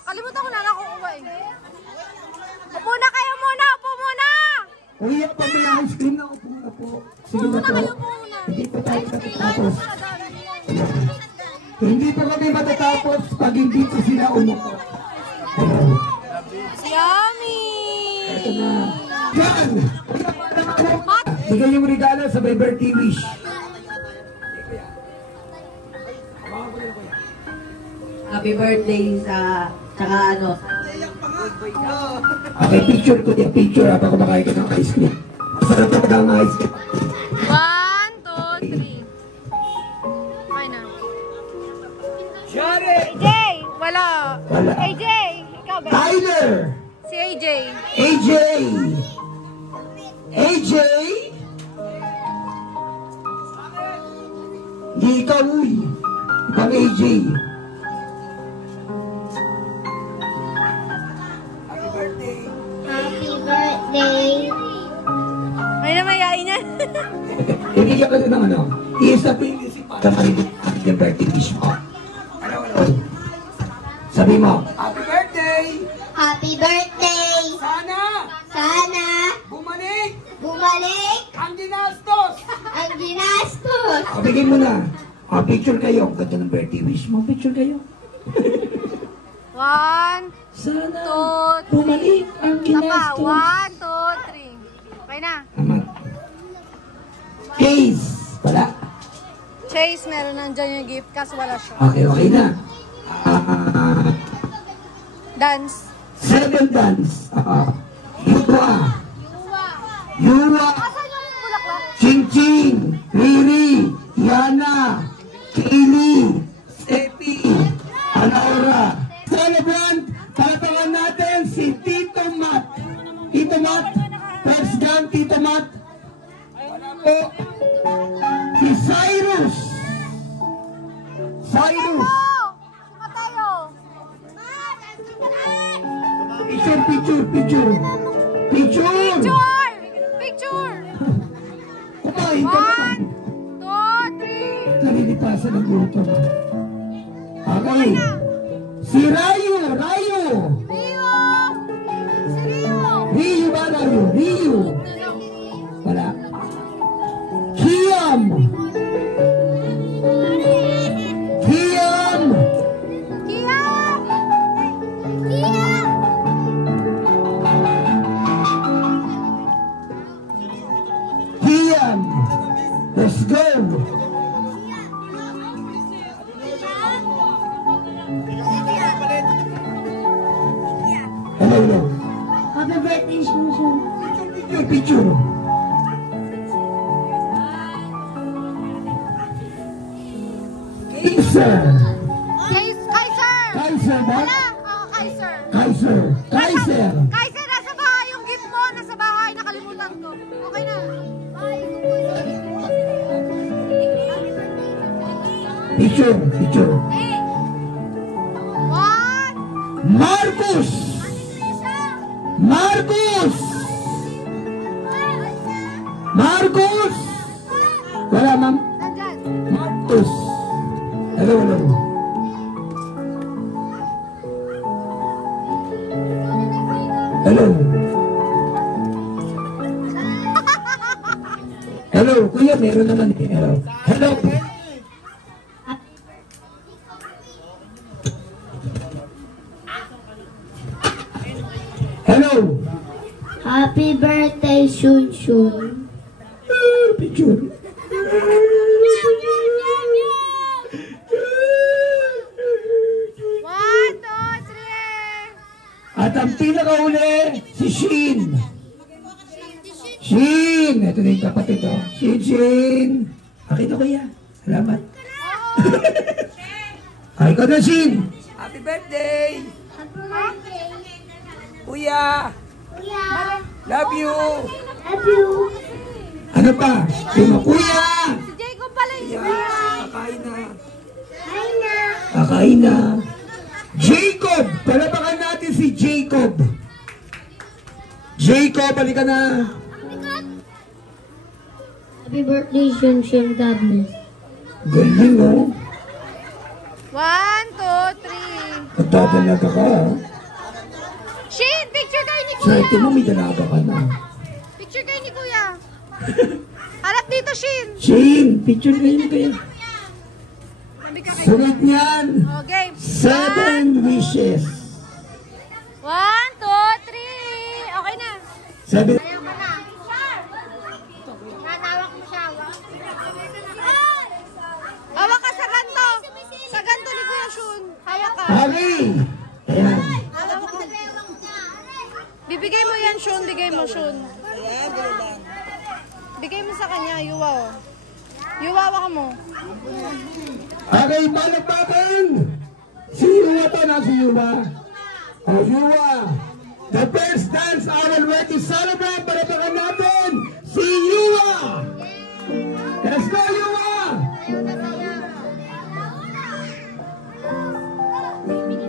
Kalimutan ko na nakukuha eh. Upo na kayo muna, upo muna. Uy, pag may ice cream na, upo na po. Sige na po. Hindi po tayo matatapos. Hindi po kami matatapos pag hindi po sila umupo. Yummy! Ito na. Yan! Bigay yung regalo sa may birthday wish. Happy birthday sa, tsaka ano. Okay, picture ko niya. Picture habang kumakain ka ng ice cream. Masarap na pag ang ice cream. 1, 2, 3. Okay na. AJ! Wala. Wala. AJ! Ikaw ba? Tyler! Si AJ. AJ! AJ! Di ikaw, uy. Ibang AJ. Happy birthday. Ay na mayain yan. Ibigyan ka din ng ano. I-sabihin niyo si para marinig ang yung birthday wish mo. Ano? Sabi mo. Happy birthday! Happy birthday. Sana Bumalik ang ginastos! ang ginastos. Bigyan mo na. Picture kayo. Ang ganda ng birthday wish mo. Picture kayo. 1, Sana 2, 3. bumalik ang Tapa. ginastos. 1, 2, 3. Okay na. Tama. Case. Wala. Chase, meron nandyan yung gift kasi wala siya. Okay na. Dance. 7 dance. Yuwa. Asan yung bulaklak? Ching Ching. Riri. Yana. Kili. Stepi. Anaura. Celebrant. Palatawan natin si Tito Mat. Tito Mat. First gun, Tito Mat. O, si Cyrus. Cyrus. Matayo. Picture. Picture. Picture. Kumain ka na. 1, 2, 3. Nalilipasan ng gutom. Okay. Si Rayo. Rio. Si Rio. Rio ba Rayo? Rio. Wala. Kiam. Kiam. Let's go. Hello. Happy birthday, Shushu. Picture. Kaiser. Kaiser ba? Wala. Kaiser. Kaiser. Kaiser, nasa bahay yung gift mo. Nasa bahay. Nakalimutan ko. Okay na. Picture. 1. Marcus. Wala, ma'am. Nandyan. Marcus. Hello. Hello, kuya, meron naman eh. Hello. Happy birthday, Shunshun. Picture. 1, 2, 3. At ang pinakauli, si Sheen. Ito na yung kapatid ko. Sheen. Akin na kuya. Salamat. Ay, ikaw na, Sheen. Happy birthday! Happy birthday! Kuya! Kuya! Love you! Love you! Ano pa? Yung kuya! Si Jacob pala yun. Kakain na. Hi na! Kakain na. Jacob! Palapakan natin si Jacob. Jacob, halika na. Happy birthday, Shun Godness. Galing, oh. 1, 2, 3. Nagdadalaga ka, ha? Shin, picture kayo ni Kuya. Swerte mo, may dalaga ka na. Picture kayo ni Kuya. Harap dito, Shin. Shane, picture kayo na kayo. Sabi ka kayo. Sunod niyan. Oh, game. 7 wishes. 1, 2, 3. Okay na. 7. Ayaw ka na. Nanawak mo siya. Hawak ka sa ganto. Sa ganto ni Kuya Shun. Hawak ka. Hari! Ayan. Hawak ka. Bibigay mo yan, Shun. Bigay mo, Shun. Bigay mo sa kanya, yuwa, oh. Yuwawa ka mo. Okay, palagpakan! Si Yuwa to na, si Yuwa. Oh, Yuwa. The first dance I will wait to celebrate. Palagpakan natin si Yuwa. Let's go, Yuwa!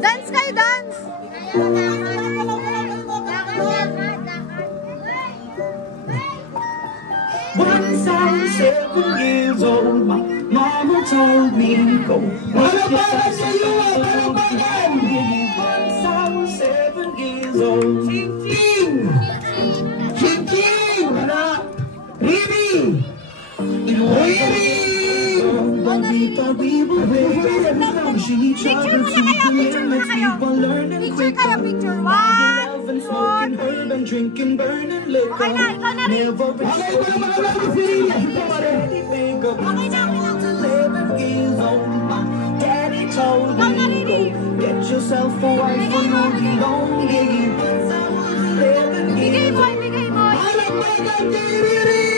Dance kayo, dance! Once I was 7 years old, my mama told me go. Palagpakan si Yuwa! Palagpakan! Once I was 7 years old. Ching-ching! Ching-ching! Wala! Riri! Riri! We thought we were ready. Pushing each other to the limits. We were learning Picture quick. kayo, picture. 1, Loving, smoking herb and drinking burning liquor. Okay na, ikaw na rin. Never Okay, palagpakan natin si Riri! ready think of when I was 11 years old. My daddy told me go get yourself a wife and no belonging. Once I was 11 Bigay years mo, old. bigay mo. Palagpakan kay Riri!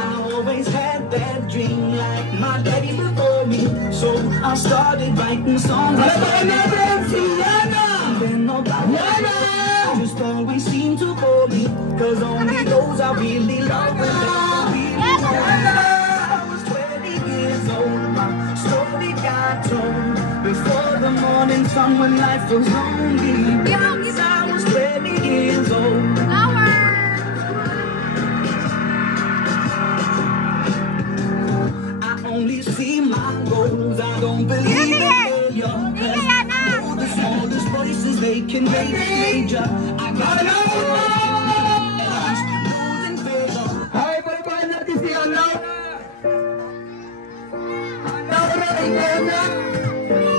I always had that dream like my daddy before me. So I started writing songs. Palagpakan natin si Yana! Then about Yana! just always seemed to bore me. Cause only those I really love and I was 20 years old. My story got told before the morning sun when life was lonely. Once I was 20 years old. Flower! I only see my goals. I don't believe in failure. Sige, Yana! The smallest voices they can make it major. I got it all. Losing favor. Ay, palagpakan natin si Alaw! Alaw na! Ikaw na!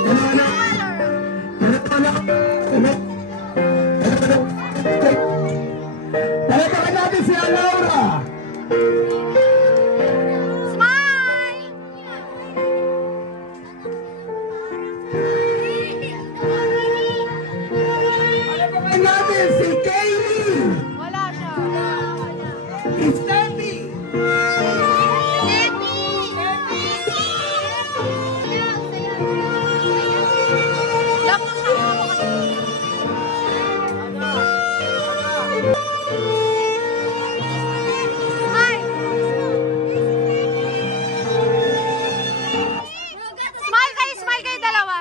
Ano na? Ano? Ano? Ano? Palagpakan natin si Alaura! Smile! Palagpakan natin si Kaylee! Wala siya. Steffi! Lock mo siya. Hawak ka na. Smile! Smile kayo dalawa.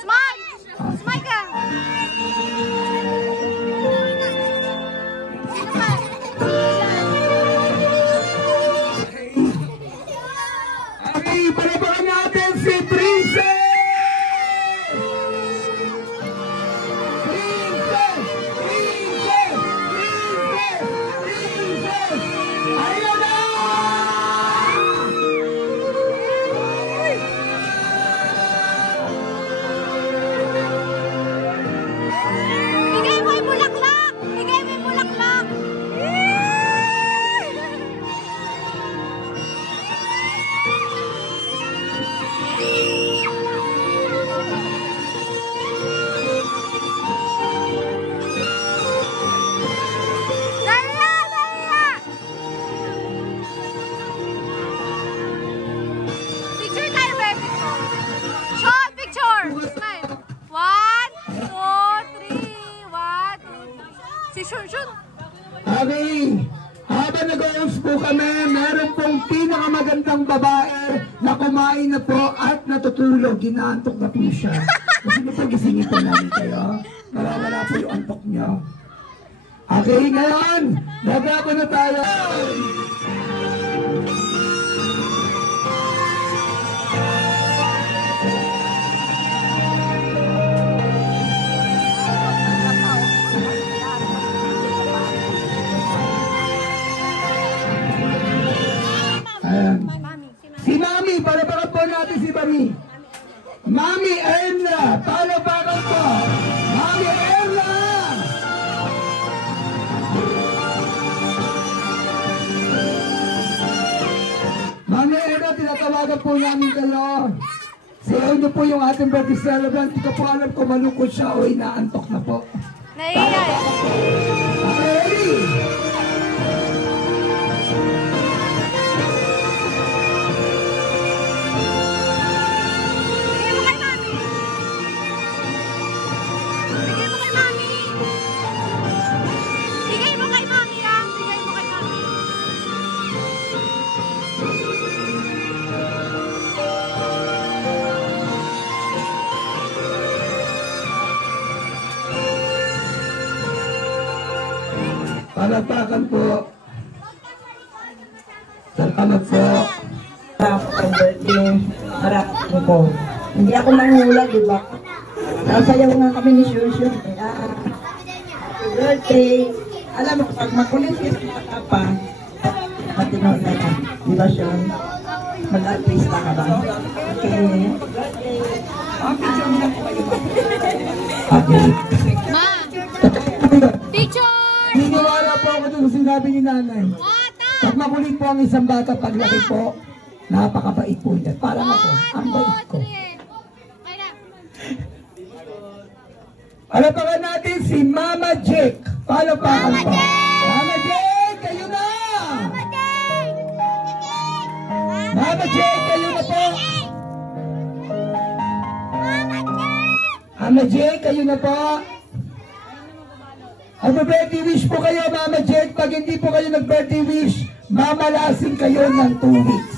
Smile! Smile ka. Okay, palagpakan natin si Princess! Princess! Princess! Princess! Princess! Ayun na! Okay. Habang nag-uus po kami, meron pong pinakamagandang babae na kumain na po at natutulog. Ginaantok na po siya. Gusto niyo po gisingin po namin kayo. Wala po yung antok niyo. Okay, ngayon, nagabo na tayo. Ayan. Si Mami, palapakan po natin si Mami. Mami Erna, palapakan po. Mami Erna! Mami Erna, tinatawagan po namin kayo. Sayaw niyo po yung ating birthday celebrant. Hindi ko po alam kung malungkot siya o inaantok na po. Naiiyak. Okay. Palakpakan po. Salamat po. Ang birthday, harapin ko. Hindi ako nanghula, di ba? Nasayaw nga kami ni Shushu. Happy birthday. Alam mo, pag makulit yung bata pa, matinood na ka. Di ba, Sean? Mag-artista ka ba? Okay. Okay. Ma! Picture! Niniwala po ako doon sa sinabi ni nanay. Pag makulit po ang isang bata, paglaki po, napakabait po niya. Parang ako, ang bait ko. Palapakan natin si Mama Jake. Palapakan po. Mama Jake, kayo na! Mama Jake, kayo na po! Mama Jake, kayo na po! Mag-birthday wish po kayo, Mama Jake. Pag hindi po kayo nag-birthday wish, mamalasin kayo ng 2 weeks.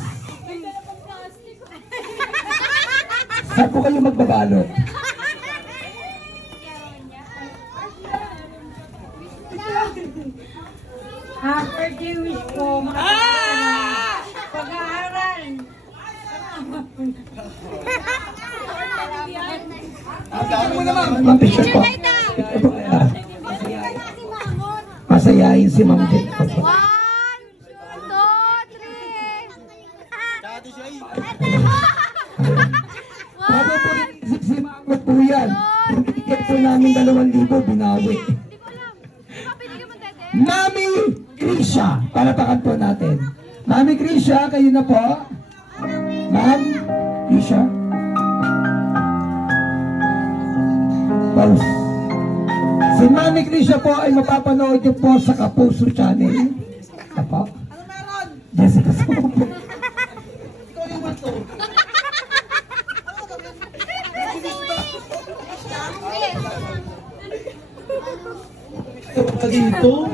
Saan po kayo magbabalot? Birthday wish ko. Pag-aaral. Mapicture po. Masayahin si Ma'am Jake. 1, 2, 3. Ano po inisip si Ma'am po yan? Bigyan po namin 2,000, binawi. Mami Krisha, palapakan po natin. Mami Krisha, kayo na po. Ma'am Krisha. Pause. Si Mami Krisha po ay mapapanood niyo po sa Kapuso Channel. Apa? Ano meron? Jessica Sopo. Ikaw yung mato. Ito dito.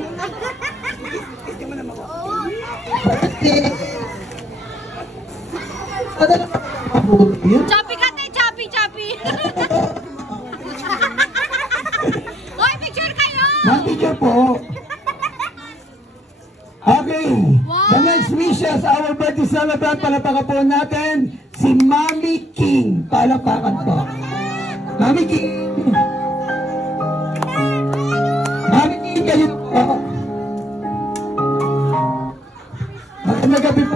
Ano naman mabuti? Choppy ka tayo, choppy, choppy. Hoy, picture kayo! Mapicture po. Okay. The next wishes, our birthday celebrant, palapakan po natin si Mami King. Palapakan po. Mami King. Mami King, kayo po. Magandang gabi po.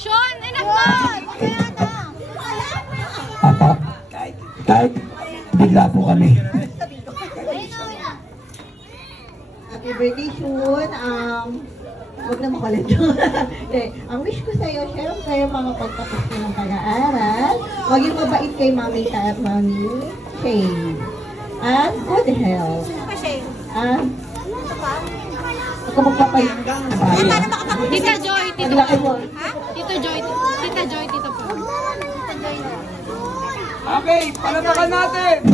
Sean, enough na! Apa, kahit bigla po kami. Happy birthday, Shun. Huwag na makulit. Ang wish ko sa'yo, share mo kayo mga pagtapos ko ng pag-aaral. Maging mabait kay Mami at Mami Shane. And good health. And ako magpapayanggang bayan. Tita Joy, Tito Paglaki mo. Tito Joy, Tita Joy, Tito po. Okay, palapakan natin.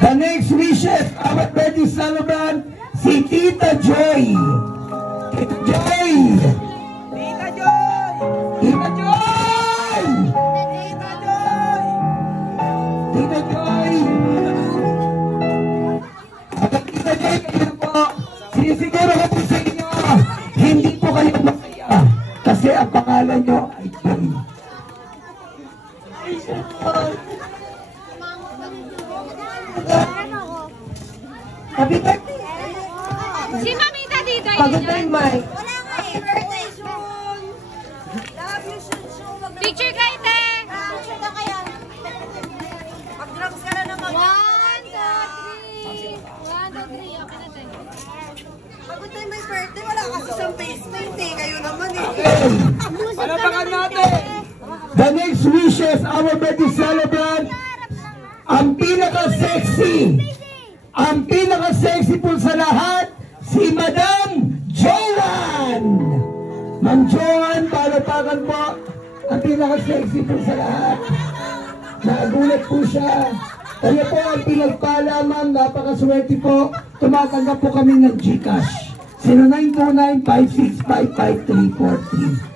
The next wishes, our birthday celebrant, si Tita Joy. Tita Joy! Tita Joy! Tita Joy! Tita Joy! Tita Joy! At ang Tita Joy, kayo po, sinisiguro ko po sa inyo, hindi po kayo masaya. Kasi ang pangalan nyo ay Joy. Happy birthday! Si Mamita dito. Pagod na yung mic. Happy birthday, Shun! Love you, Shun. Picture kayo, te! Picture na kayo. Mag-drugs ka na naman. 1, 2, 3. 1, 2, 3. Okay na, te. Pagod na yung may birthday, wala kasi siyang face paint eh. Kayo naman eh. Palapakan natin! The next wishes, our birthday celebrant, ang pinaka-sexy po sa lahat, si Madam Joan! Ma'am Joan, palapakan po, ang pinaka-sexy po sa lahat. Nagulat po siya. Kaya po ang pinagpala, ma'am, napakaswerte po. Tumatanggap po kami ng GCash. 0929-5655343.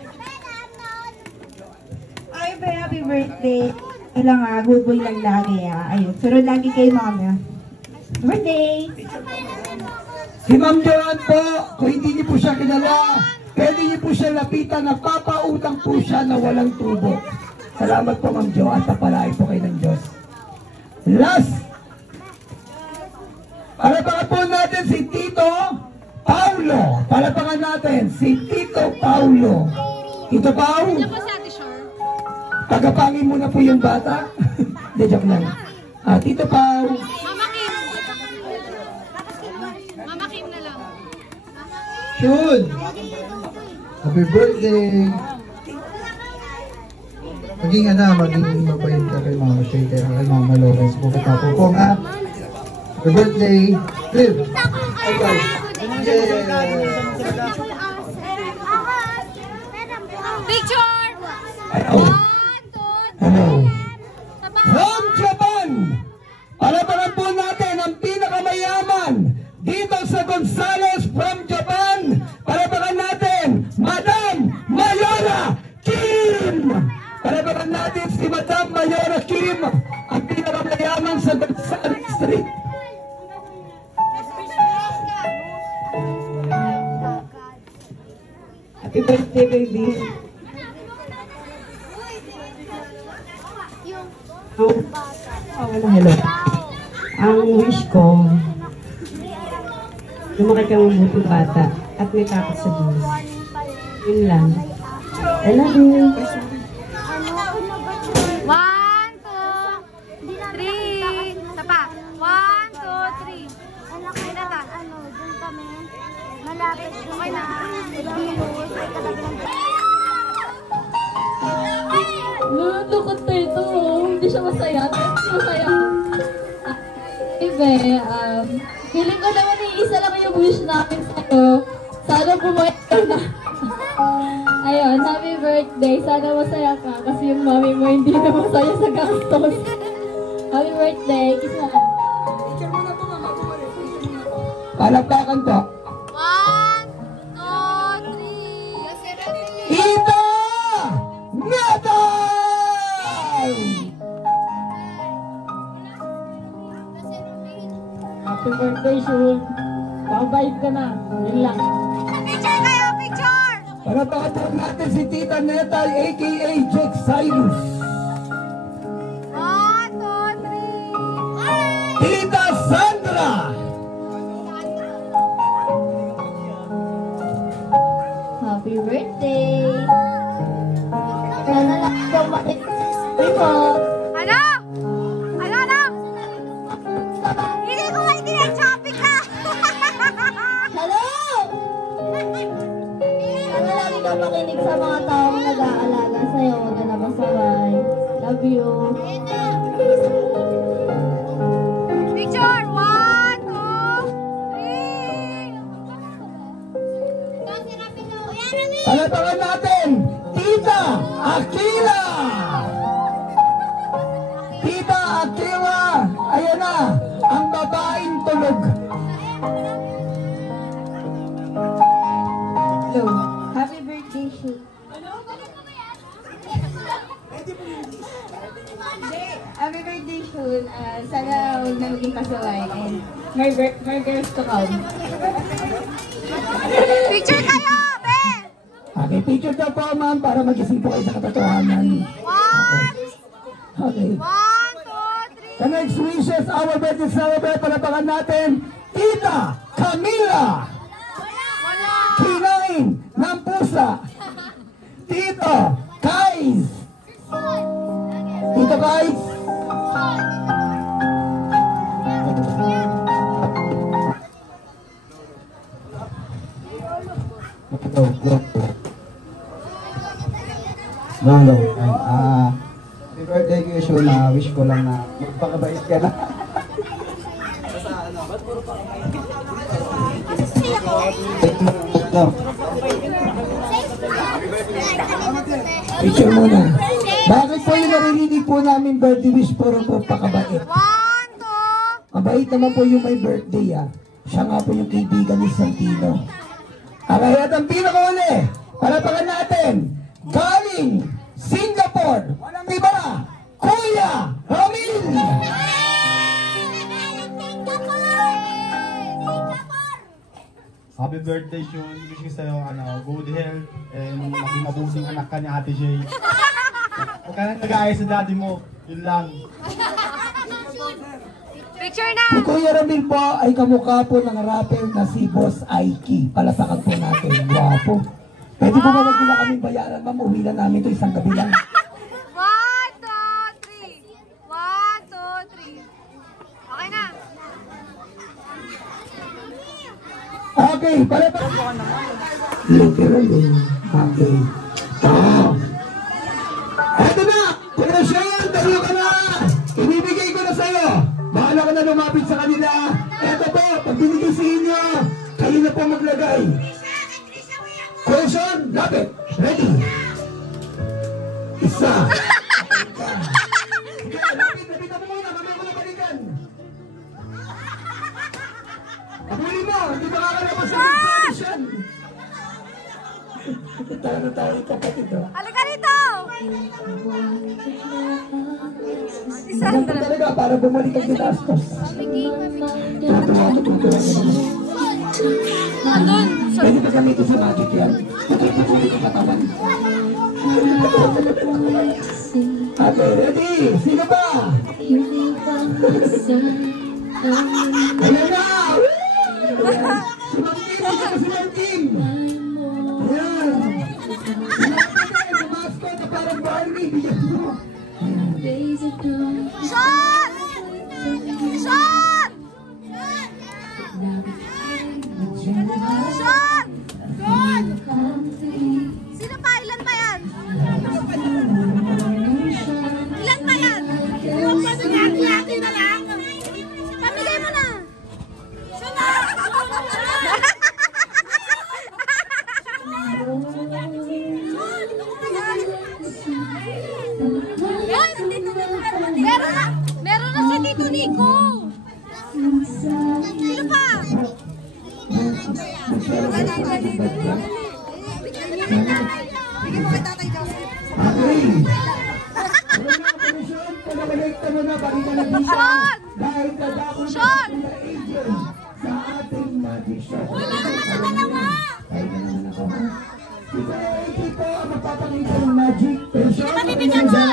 Ay, happy birthday. Wala nga, good boy lang lagi Ayun, sunod lagi kay mama. Birthday! Si Ma'am Joan po, kung hindi niyo po siya kilala, pwede niyo po siya lapitan na papautang po siya na walang tubo. Salamat po Ma'am Joan, tapalain po kayo ng Diyos. Last, palapakan po natin si Tito Paulo. Palapakan natin si Tito Paulo. Tito Pau, Ano po sa Ate Shore? tagapangin mo na po yung bata. Hindi, joke lang. Tito Pau, Mama Kim. Mama Kim na lang. Shun! Happy birthday! Maging mabait ka kay Mama Shay, kay Mama Lawrence. Bukit na po po ha. Happy birthday! Live! Okay. Picture! Hello. 1, 2, 3. Hello. From Japan, palapakan po natin ang pinakamayaman dito sa Gonzales from Japan. Palapakan natin, Madam Mayora Kim! Palapakan natin si Madam Mayora Kim, ang pinakamayaman sa Gonzales Street. Happy birthday, baby. Hello. Ang wish ko, lumaki kang mabuting bata at may takot sa Diyos. Yun lang. I love you. 1, 2, 3. Tapa. 1, 2, 3. Okay na ta. Doon kami. Malapit. Okay na. Lulukot na ito. Hindi siya masaya. Masaya. Ibe, feeling ko naman isa lang yung wish namin sa'yo. Sana bumait ka na. Ayun, happy birthday. Sana masaya ka kasi yung mami mo hindi na masaya sa gastos. Happy birthday. Kiss na. Palakpakan po. 1, 2, 3. Ito! Natal! Happy birthday, Shun. Pabait ka na. Yun lang. Picture kayo, picture! Palakpakan po natin si Tita Netal aka Jack Cyrus. 1, 2, 3. Tita Sandra! Happy birthday. Sana lang ikaw makikita mo. Ano? Ano? Hindi ko maintindihan, shopping ka! Hello! Sana lagi ka makinig sa mga taong nag-aalaga sa'yo. Huwag ka na masaway. Love you. Picture! 1, 2, 3. Palakpakan natin, Tita Aquila! Tita Aquila, ayan na, ang Tagalog. Hello. Happy birthday, Shu. Happy birthday, Shun. Sana huwag na maging pasaway. And more girls to come. Picture kayo, be! Okay, picture daw po, ma'am, para magising po kayo sa katotohanan. Okay. 1, 2, 3. The next wishes, our birthday celebrate, palapakan natin, Tita Camila! Kinain ng pusa! Tito Kais! Tito Kais! No. Happy birthday ko, Shuna. Wish ko lang na magpakabait ka na. No. Picture muna. Bakit po yung naririnig po namin birthday wish puro po pakabait? 1, 2. Mabait naman po yung may birthday Siya nga po yung kaibigan ni Santino. At ang pinakauli, palapakan natin, galing Singapore, walang iba, Kuya Ramil! Happy birthday, Shun. Wish ko sa'yo, good health and maging mabuting anak ka ni Ate Jay. Huwag ka nang nag-aayos sa daddy mo. Yun lang. Picture na! Si Kuya Ramil po ay kamukha po ng rapper na si Boss Aiki. Palasakan po natin. Guwapo. Pwede po ba wag nila kaming bayaran, ma'am? Uwi na namin ito isang gabi lang. 1, 2, 3. 1, 2, 3. Okay na. Okay, palapakan. Literally. Okay. Eto na! Congressyon! Dalo ka na! Ibibigay ko na sa'yo! Bahala ka na lumapit sa kanila! Eto po! Pag binigay sa inyo, kayo na po maglagay! Congressyon! Lapit! Ready? Isa! Sige, lapit! Lapit na po muna! Mamaya ko na balikan! Pabuli mo! Hindi makakalabas sa congressyon! Tayo kapatid o. Halika dito! Isang talaga para bumalik ang ginastos. Tutuwa ka naman. Nandun! Pwede ba gamitin sa magic yan? Patuloy ang katawan. Okay, ready? Sino ba? Ayan na! Si Mang Kim! Ayan! Yung mascot na parang Barbie. Sean! Sean! Sean! Sino pa? Ilan pa yan? Ilan pa yan? Ilan pa sa hati-hati na lang? Pamigay mo na! Sean na! Meron na si Tito Nico. Sino pa? Sean! Sa ating magic show. Wala naman sa dalawa! Ay, na naman ako. Ito ang magpapakita ng magic. Sino ba bibigyan mo?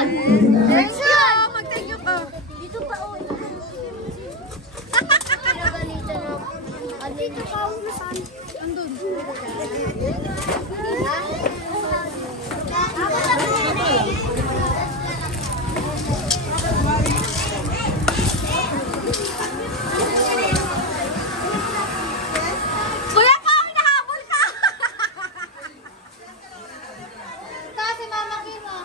Thank you! Mag-thank you ka. Dito pa o. Dito pa o. Andun. Kuya pa, hinahabol ka! Kasi mama Kima.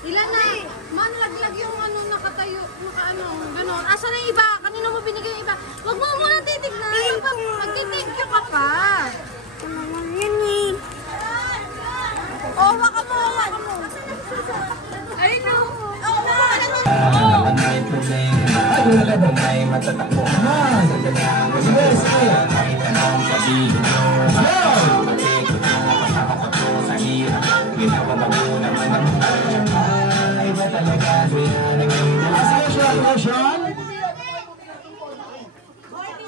Ilan na eh? Man, laglag yung nakatayo, gano'n. Asa na yung iba? Kanino mo binigay yung iba? Huwag mo muna titignan. Magti-thank you ka pa. Ano naman yun eh? Hawa ka mo. Ayun o.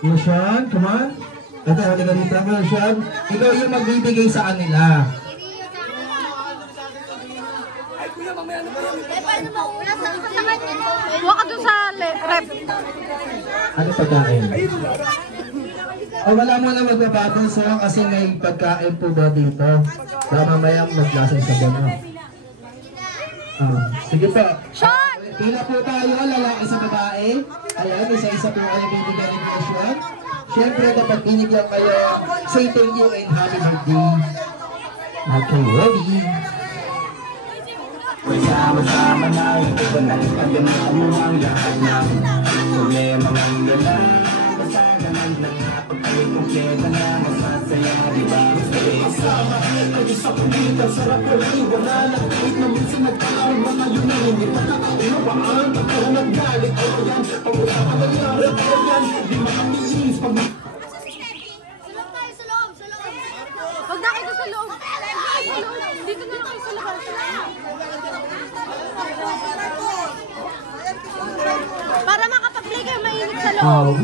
Lucian, come on. Ito, halika dito, Lucian. Ikaw yung magbibigay sa kanila. Huwag ka doon sa rep. Ano pagkain? O wala mo na magbabatong sa kasi may pagkain po ba dito? Baka mamaya maglasang sa gano'n. Sige po. Sean! Pila po tayo, lalaki sa babae. Ayan, isa-isa po kayo bibigyan ng Lucian. Siyempre, dapat binigyan kayo. Say thank you and happy birthday. Okay, ready? Sama-sama na ito na ipagandaan mo ang lahat ng problema ng gala. Basta naman lang napagkawin kompleto na masasaya, diba? Sama, kasi sa kulitan, sarap ko rin, wala na. Kahit na minsan nagkakaroon mga yun na hindi pagkakaunawaan. Pagkaroon ng galit, o yan, pag-usapan na yan, o yan, di makamilis, pag Huwag na kayo sa loob. Dito na lang kayo sa labas. Para makapag-play kayo mainit sa loob.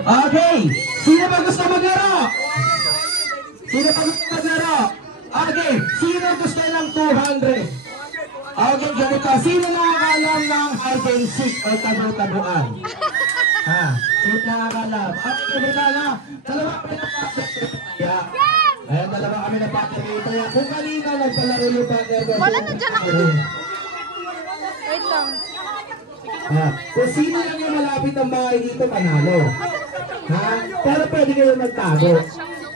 Okay! Sino ba gusto maglaro? Sino ba gusto maglaro? Okay! Sino gusto ng 200? Okay, ganito. Sino nakakalam ng hide and seek o tago-taguan? Sino nakakalam? Okay, ganito na. Dalawa kami ng partner. Ayan, dalawa kami ng partner dito. Kung kanina nagpalaro yung partner ko. Wala na dyan ako. Wait lang. Kung sino lang yung malapit ang bahay dito, panalo. Pero pwede kayo magtago.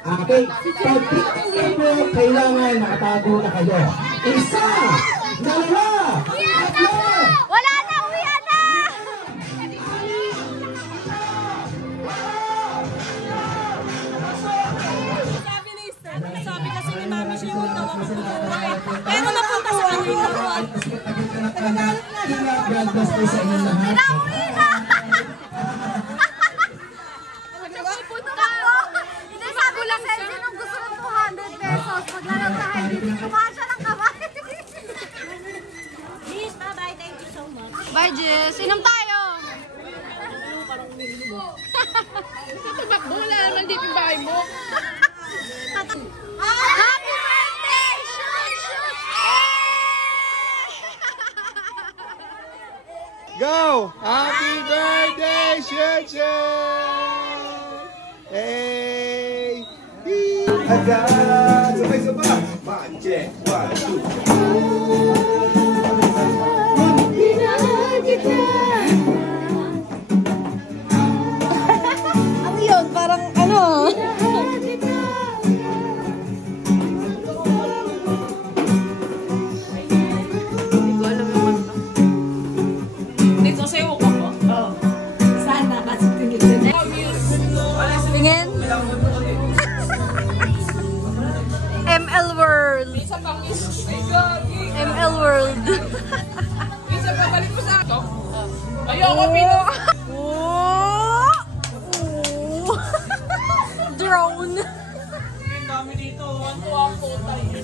Okay? Pag-tingin mo, kailangan nakatago na kayo. Isa! Dalawa! Tatlo! Wala na! Uwian na! Sabi kasi ni Mami siya yung tawag ko. Pero napunta sa kanila. God bless po sa inyo lahat. Hindi, sabi lang sa sinong gusto ng 200 pesos. Maglalaro sa Heidi. Kumahan siya ng kamay. Please, bye-bye. Thank you so much. Bye, Jess. Inom tayo. Tumakbo, wala naman dito yung bahay mo. Happy birthday! Shoot! Shoot! Go! Happy birthday, Shenshen! Hey! Agad! Sabay-sabay! One, check, 1, 2. Ano yun? Parang ano? Dito sa'yo ko po. Oo. Sana kasi tingin. Tingin? ML World. Isa pang ay gagi. ML World. Isa pa balik mo sa ato. Ayoko pino. Drone. Ang dami dito. One to one po tayo.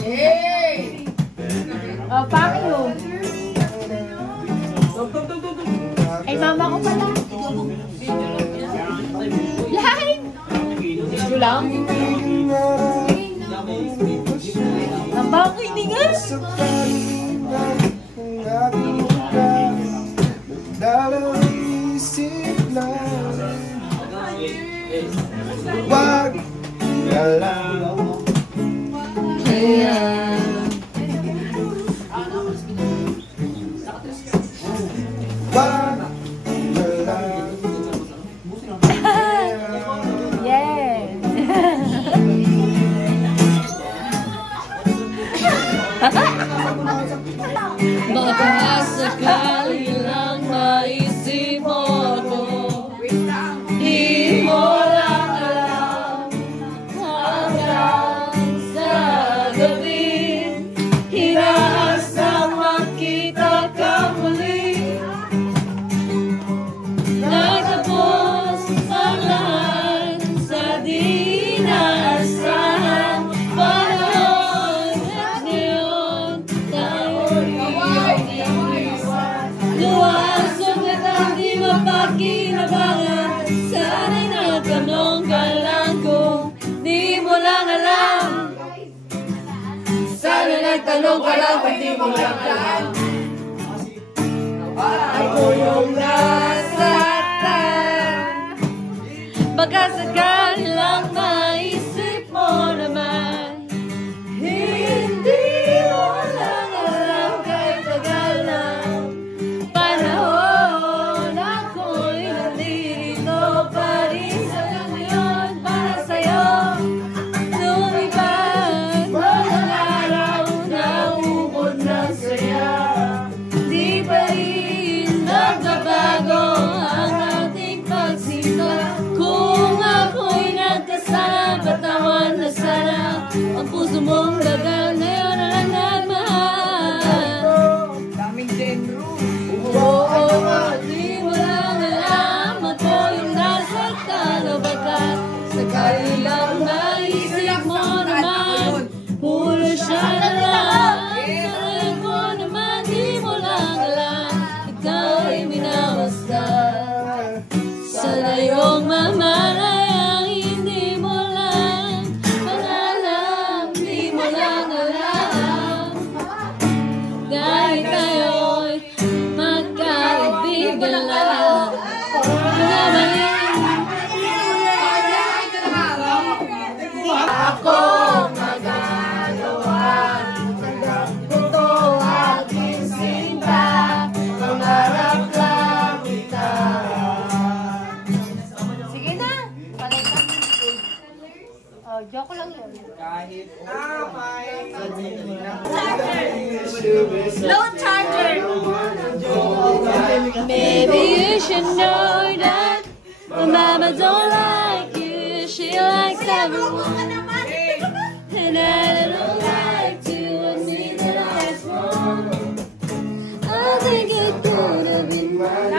Hey! Pakyo. Ay, mama ko pala. Live! Video lang? Ang bakit ni guys? Wag ka lang. Wag ka lang. Baka sakali lang maisip mo ko, di mo lang alam hanggang sa gabi, hinaas na makita. Magtanong ka lang kung di mo lang alam. Ako yung nasaktan. Baka sakali lang maisip mo naman. Hindi mo lang alam kahit tagal ng panahon. Ako'y nandito pa rin sa ngayon para sa'yo. Lumipad mga araw na ubod ng saya. Di pa rin nagbabago ang ating pagsinta. Kung ako'y nagkasala, patawan na sana ang puso mong dagal ngayon na lang nagmahal. Daming genre. Oo, di mo lang alam ako yung nasaktan o baka sakali lang naisip mo naman puro siya na lang. Sarili ko naman di mo lang alam ikaw ay minawasdan. Sa layong mamalay hindi mo lang alam, di mo lang alam. Kahit tayo'y magkaibigan lang. Ako magagawa ito aking sinta. Pangarap lang kita. Sige na. Oh, joke lang yun. Low charger. Maybe you should know that my mama don't like you. She likes everyone. And I don't like to admit that I was wrong. I think it could have been right.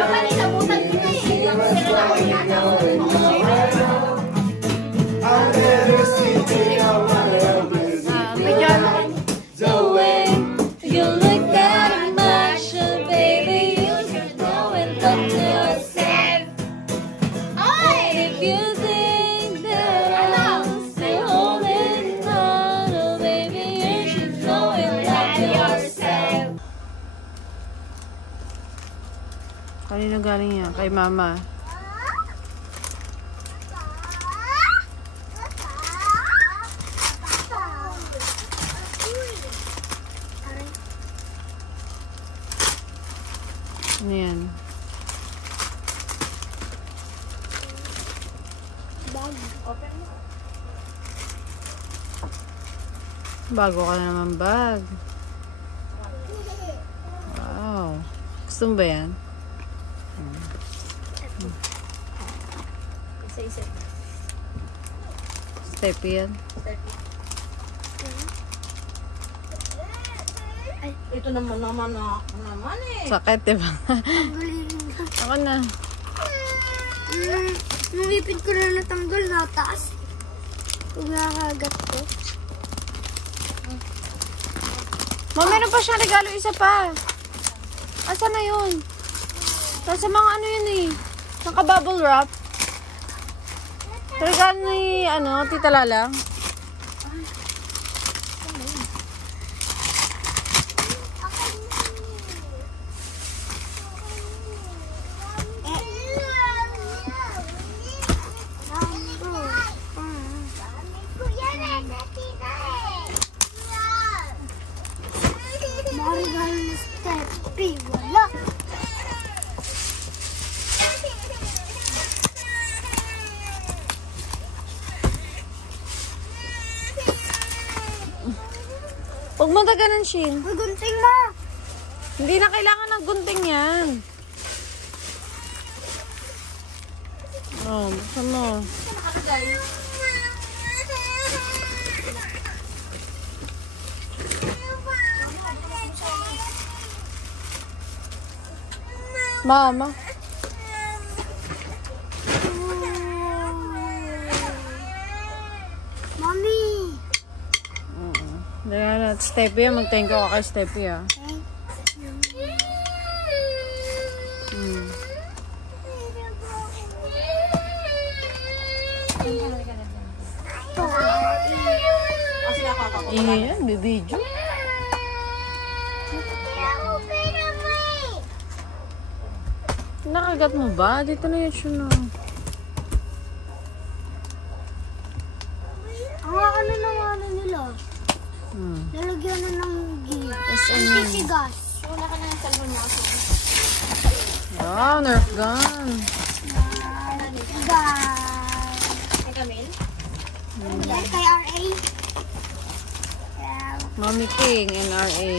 I'll never sleep in my helpless. The way you look that much, baby, you should know and talk to yourself. If you think that I'm still holding on, oh baby, you should know and talk to yourself. Kanino galing yan? Kay mama. Ano yan? Bago ka na naman bag. Wow. Gusto mo ba yan? Step yan. Ito naman ako naman eh. Sakit, diba? Ako na. Nangipid ko na natanggal na taas. Kung nakagat ko. Mama, meron pa siyang regalo, isa pa. Asa na yun? Nasa mga ano yun eh. Naka-bubble wrap. Regalo ni, Tita Lala. Wala. Huwag mo daganan, Shin. May gunting mo. Hindi na kailangan ng gunting yan. Oh, buksan mo. Mama. Mommy. Diyan at Steffi, mag-thank you kay Steffi, ah. Ingay yan, bibidyo. Nakagat mo ba? Dito na yun siya na. Ang ano nila? Nalagyan na ng gear. Titigas. Wala ka na ng cellphone mo. Wow, Nerf gun. Kay Camille? Kay RA? Mommy King, NRA.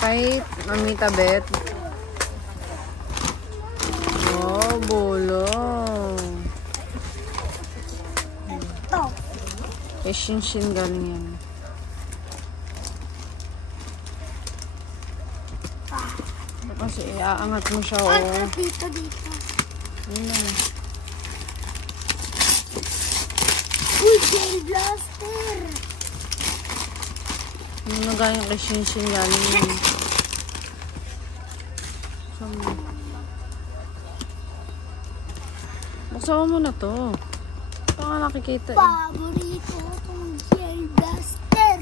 Kahit Mamita Bet. Oh, bulong. Eh, Shinshin galing yan. Kasi iaangat mo siya, oh. Dito. Uy, gel blaster! Ano na gayang kay Shinshin galing yan? Buksan mo na to. Ito nga nakikita eh. Paborito kong gel blaster!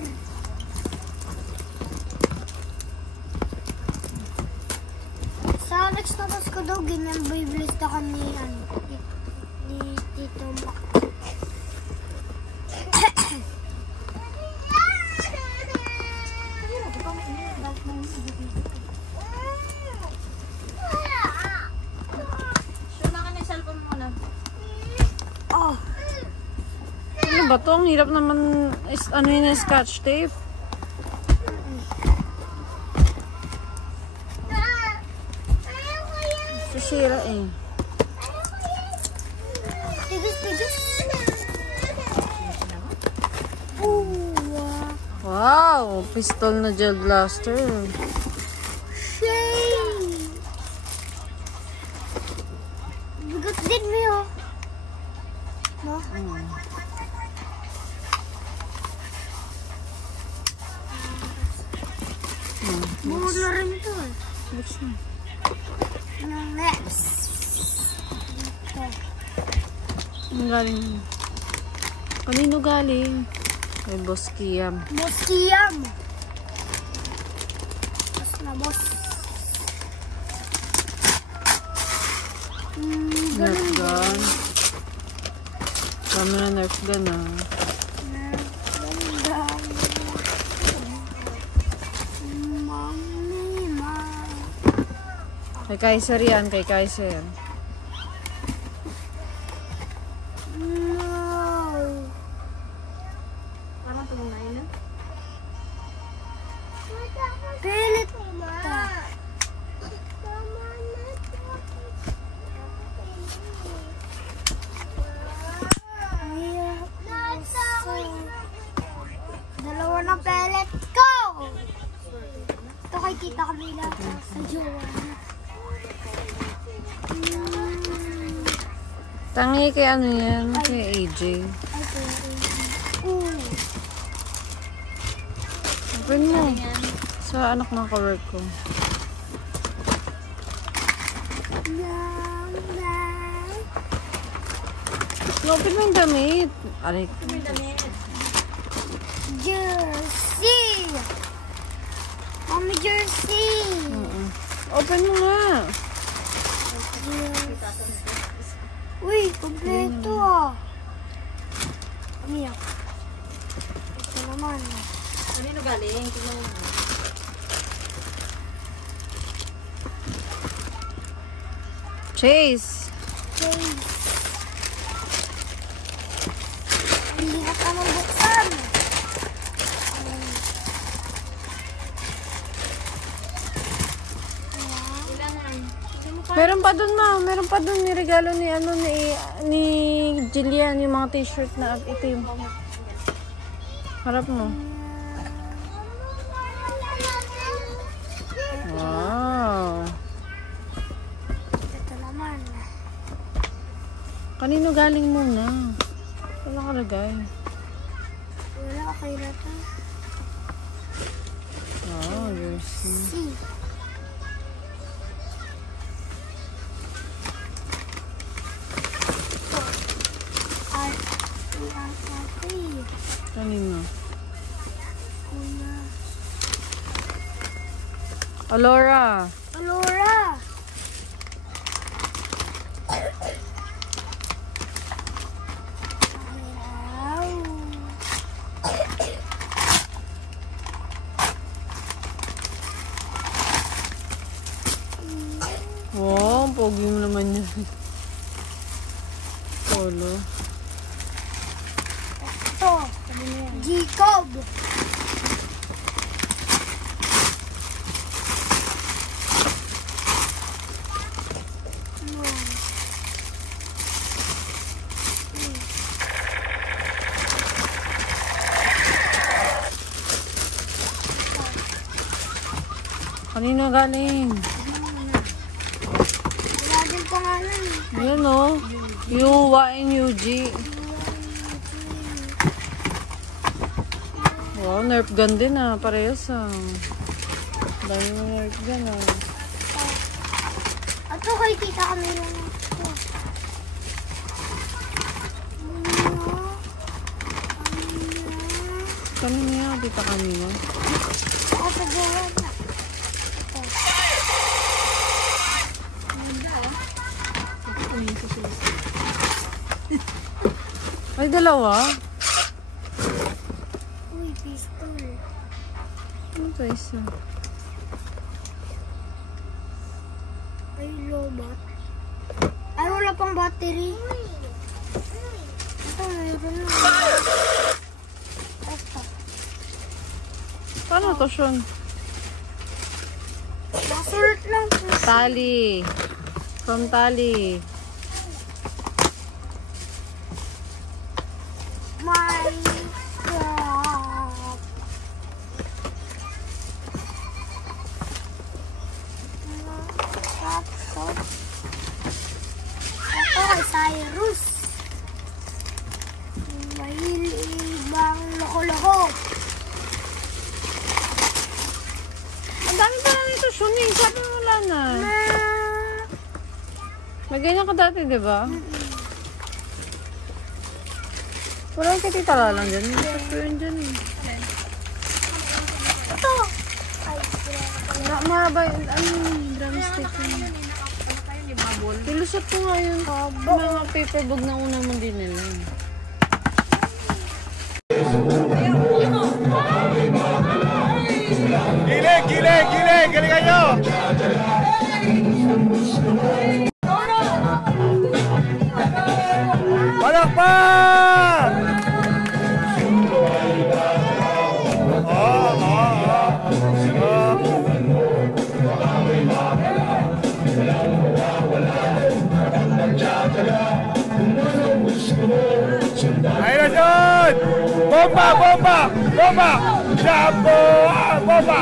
Sa next na Pasko daw, ganyan biblista ka ni Tito Mac. Ano ba to? Ang hirap naman ano yun yung scotch tape. Sisira eh. Tigis. Wow! Pistol na gel blaster. Shame! Bigot din mo yun. No? Buhod na rin ito eh. Next. Ang galing. Kanino galing? Kay Boss Kiam. Boss Kiam. Boss na boss. Nerf gun. Dami na Nerf gun ah. Kay Kaiser yan, kay Kaiser. Parang tulong na yun. Pilit. Dalawa ng pellet ko. Ito kay Tita Camila sa jowa. Tangi kay ano yan, kay AJ. Open mo. Sa anak ng ka-work ko. Open mo yung damit. Aray. Jersey! Mami jersey! Open mo nga. Uy, kompleto ah. Umiyak. Ito naman. Kanino galing? Chase! Hindi na ka mabuksan. Meron pa dun, ma. Meron pa dun ni regalo ni ano ni Jillian yung mga t-shirt na itim. Harap mo. Wow. Ito naman. Kanino galing muna? Wala kalagay. Kairata. Oh, jersey. Kanina. Alora. Alora. Wow, pogi mo naman yan. Polo. Ito. Jacob. Kanina galing. Wala din pangalan. Yan o. UYNUG. Wow, Nerf gun din ah. Parehas ah. Dami mo Nerf gun ah. Ito kay tita kami lang. Kanina yan, tita kanina. Ako sa gawa na. Ay, dalawa. Uy, pistol. Ano ito isa? Ay, lobat. Ay, wala pang battery. Ito, mayroon lang. Ito. Paano ito, Sean? Masulat lang. Tali. From tali. Minecraft. Ito kay Cyrus. Mahilig bang loko-loko. Ang dami pala nito, Sean. Sabi mo wala na. May ganyan ka dati, di ba? Wala yung katitala lang dyan. Hindi ko yun dyan eh. Ito. Mahaba yun. Ano yung drumstick yun? Pilusot ko nga yun. Mga paperbag na una mo din nila. Gilig! Gilig! Gilig! Galingan nyo! Palakpak! Ayun na Sean! Bomba! Bomba! Bomba! Shampoo! Bomba!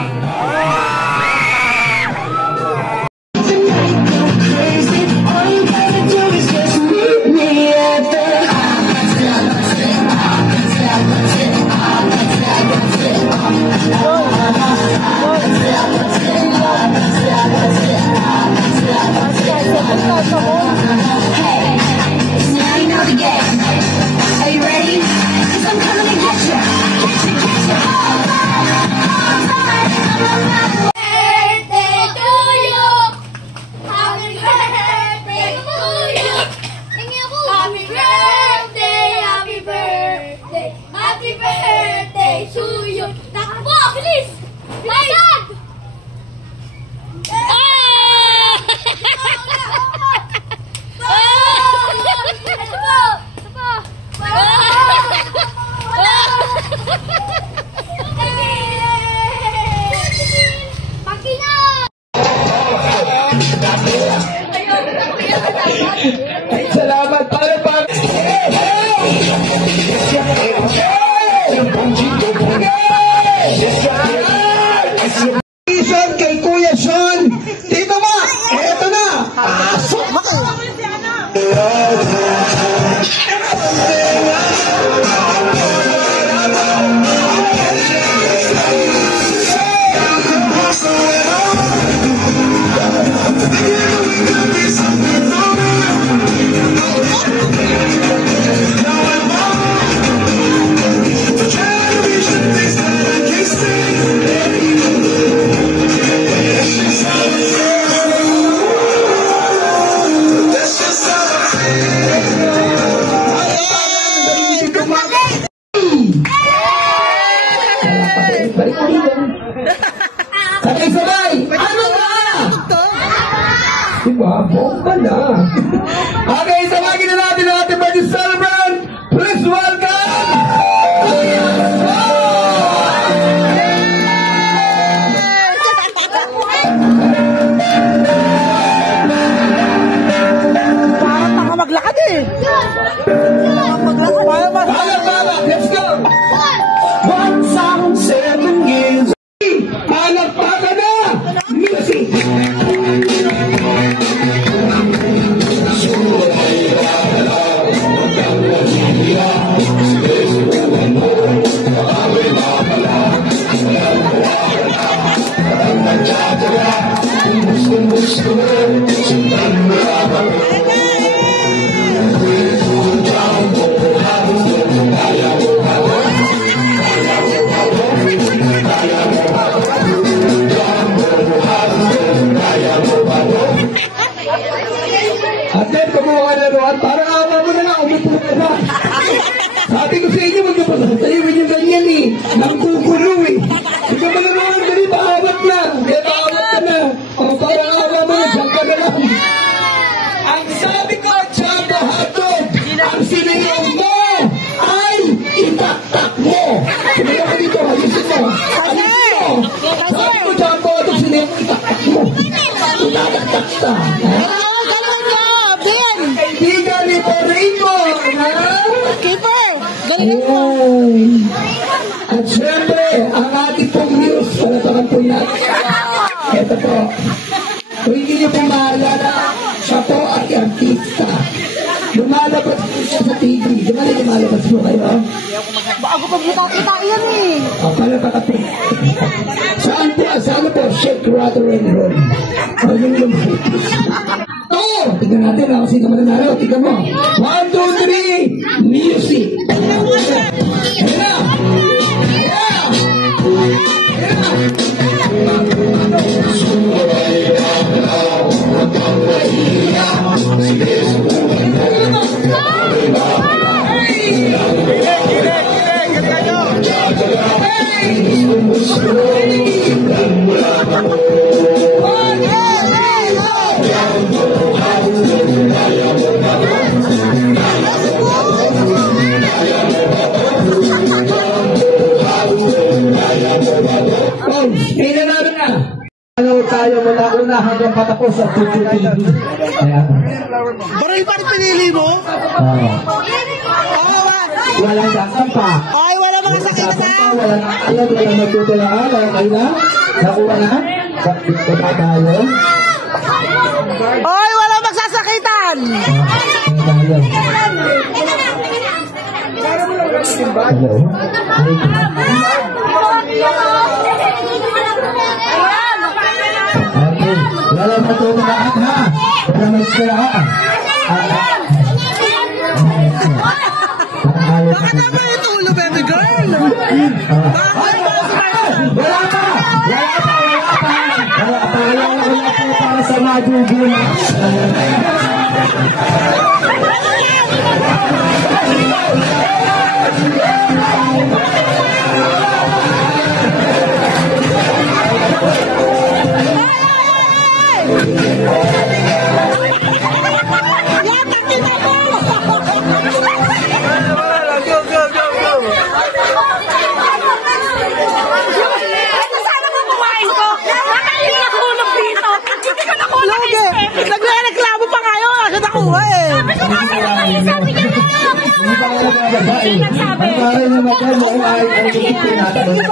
Salamat para pa. Sean kay Kuya Sean. Dito ba? Eto na. Asok ba kayo? Sabay-sabay! Ano ba? Diba? Bomba na! Okay, sabagin na natin ang ating birthday celebrant! Please welcome! Parang nakamaglakad eh. Palak! Let's go! 1,007 years! Palakpakan na! Music! At then, kumuha na doon, parang awa mo na lang, umupo ka ba? Sabi ko sa inyo, magkapasasayawin yung ganyan eh. Nangkukulo eh. Hindi ka malaroon, dali, paawat na. Kaya paawat ka na. O, parang awa mo na, saan ka na lang. Ang sabi ko, Chambo Hotdog, ang sinayaw mo ay itaktak mo. Sinayaw mo dito, ayusin mo. Ayusin mo. Sabi ko, Chambo Hotdog, sinayaw mo, itaktak mo. Itataktak ka. Kaibigan ni Porrico, ha? Keeper! Galing mo! At syempre, ang ating pong news, palatakan po yan. Ito po. Kung hindi niyo po maalala, siya po ang artista. Lumalabas po siya sa TV. Di ba lumalabas po kayo? Bago pag kita yan eh. O, palatakan po. Saan po? Saan po? Shake, rattle, and roll. O, yun yung tignan natin ako sino mananalo. Tignan mo. 1, 2, 3. Music. Yeah. Tayo mula una hanggang patapos sa Tutu TV. Baril pa rin pinili mo? Walang kakampa. Ay, wala mga sakit na. Walang alam, walang magtutulaan, walang kaila. Nakuha na? Baka tayo. Ay, wala magsasakitan. Hello. Wala matulungan ha. Wala magsalaan. Bakit ako ito ulo, baby girl? Wala pa! Wala pa para sa magugulo. Nagreklamo pa ngayon. Kasi nakuha eh. Sabi niya na! Siya nagsabi. Ang bahay na magkano ay tinatanong na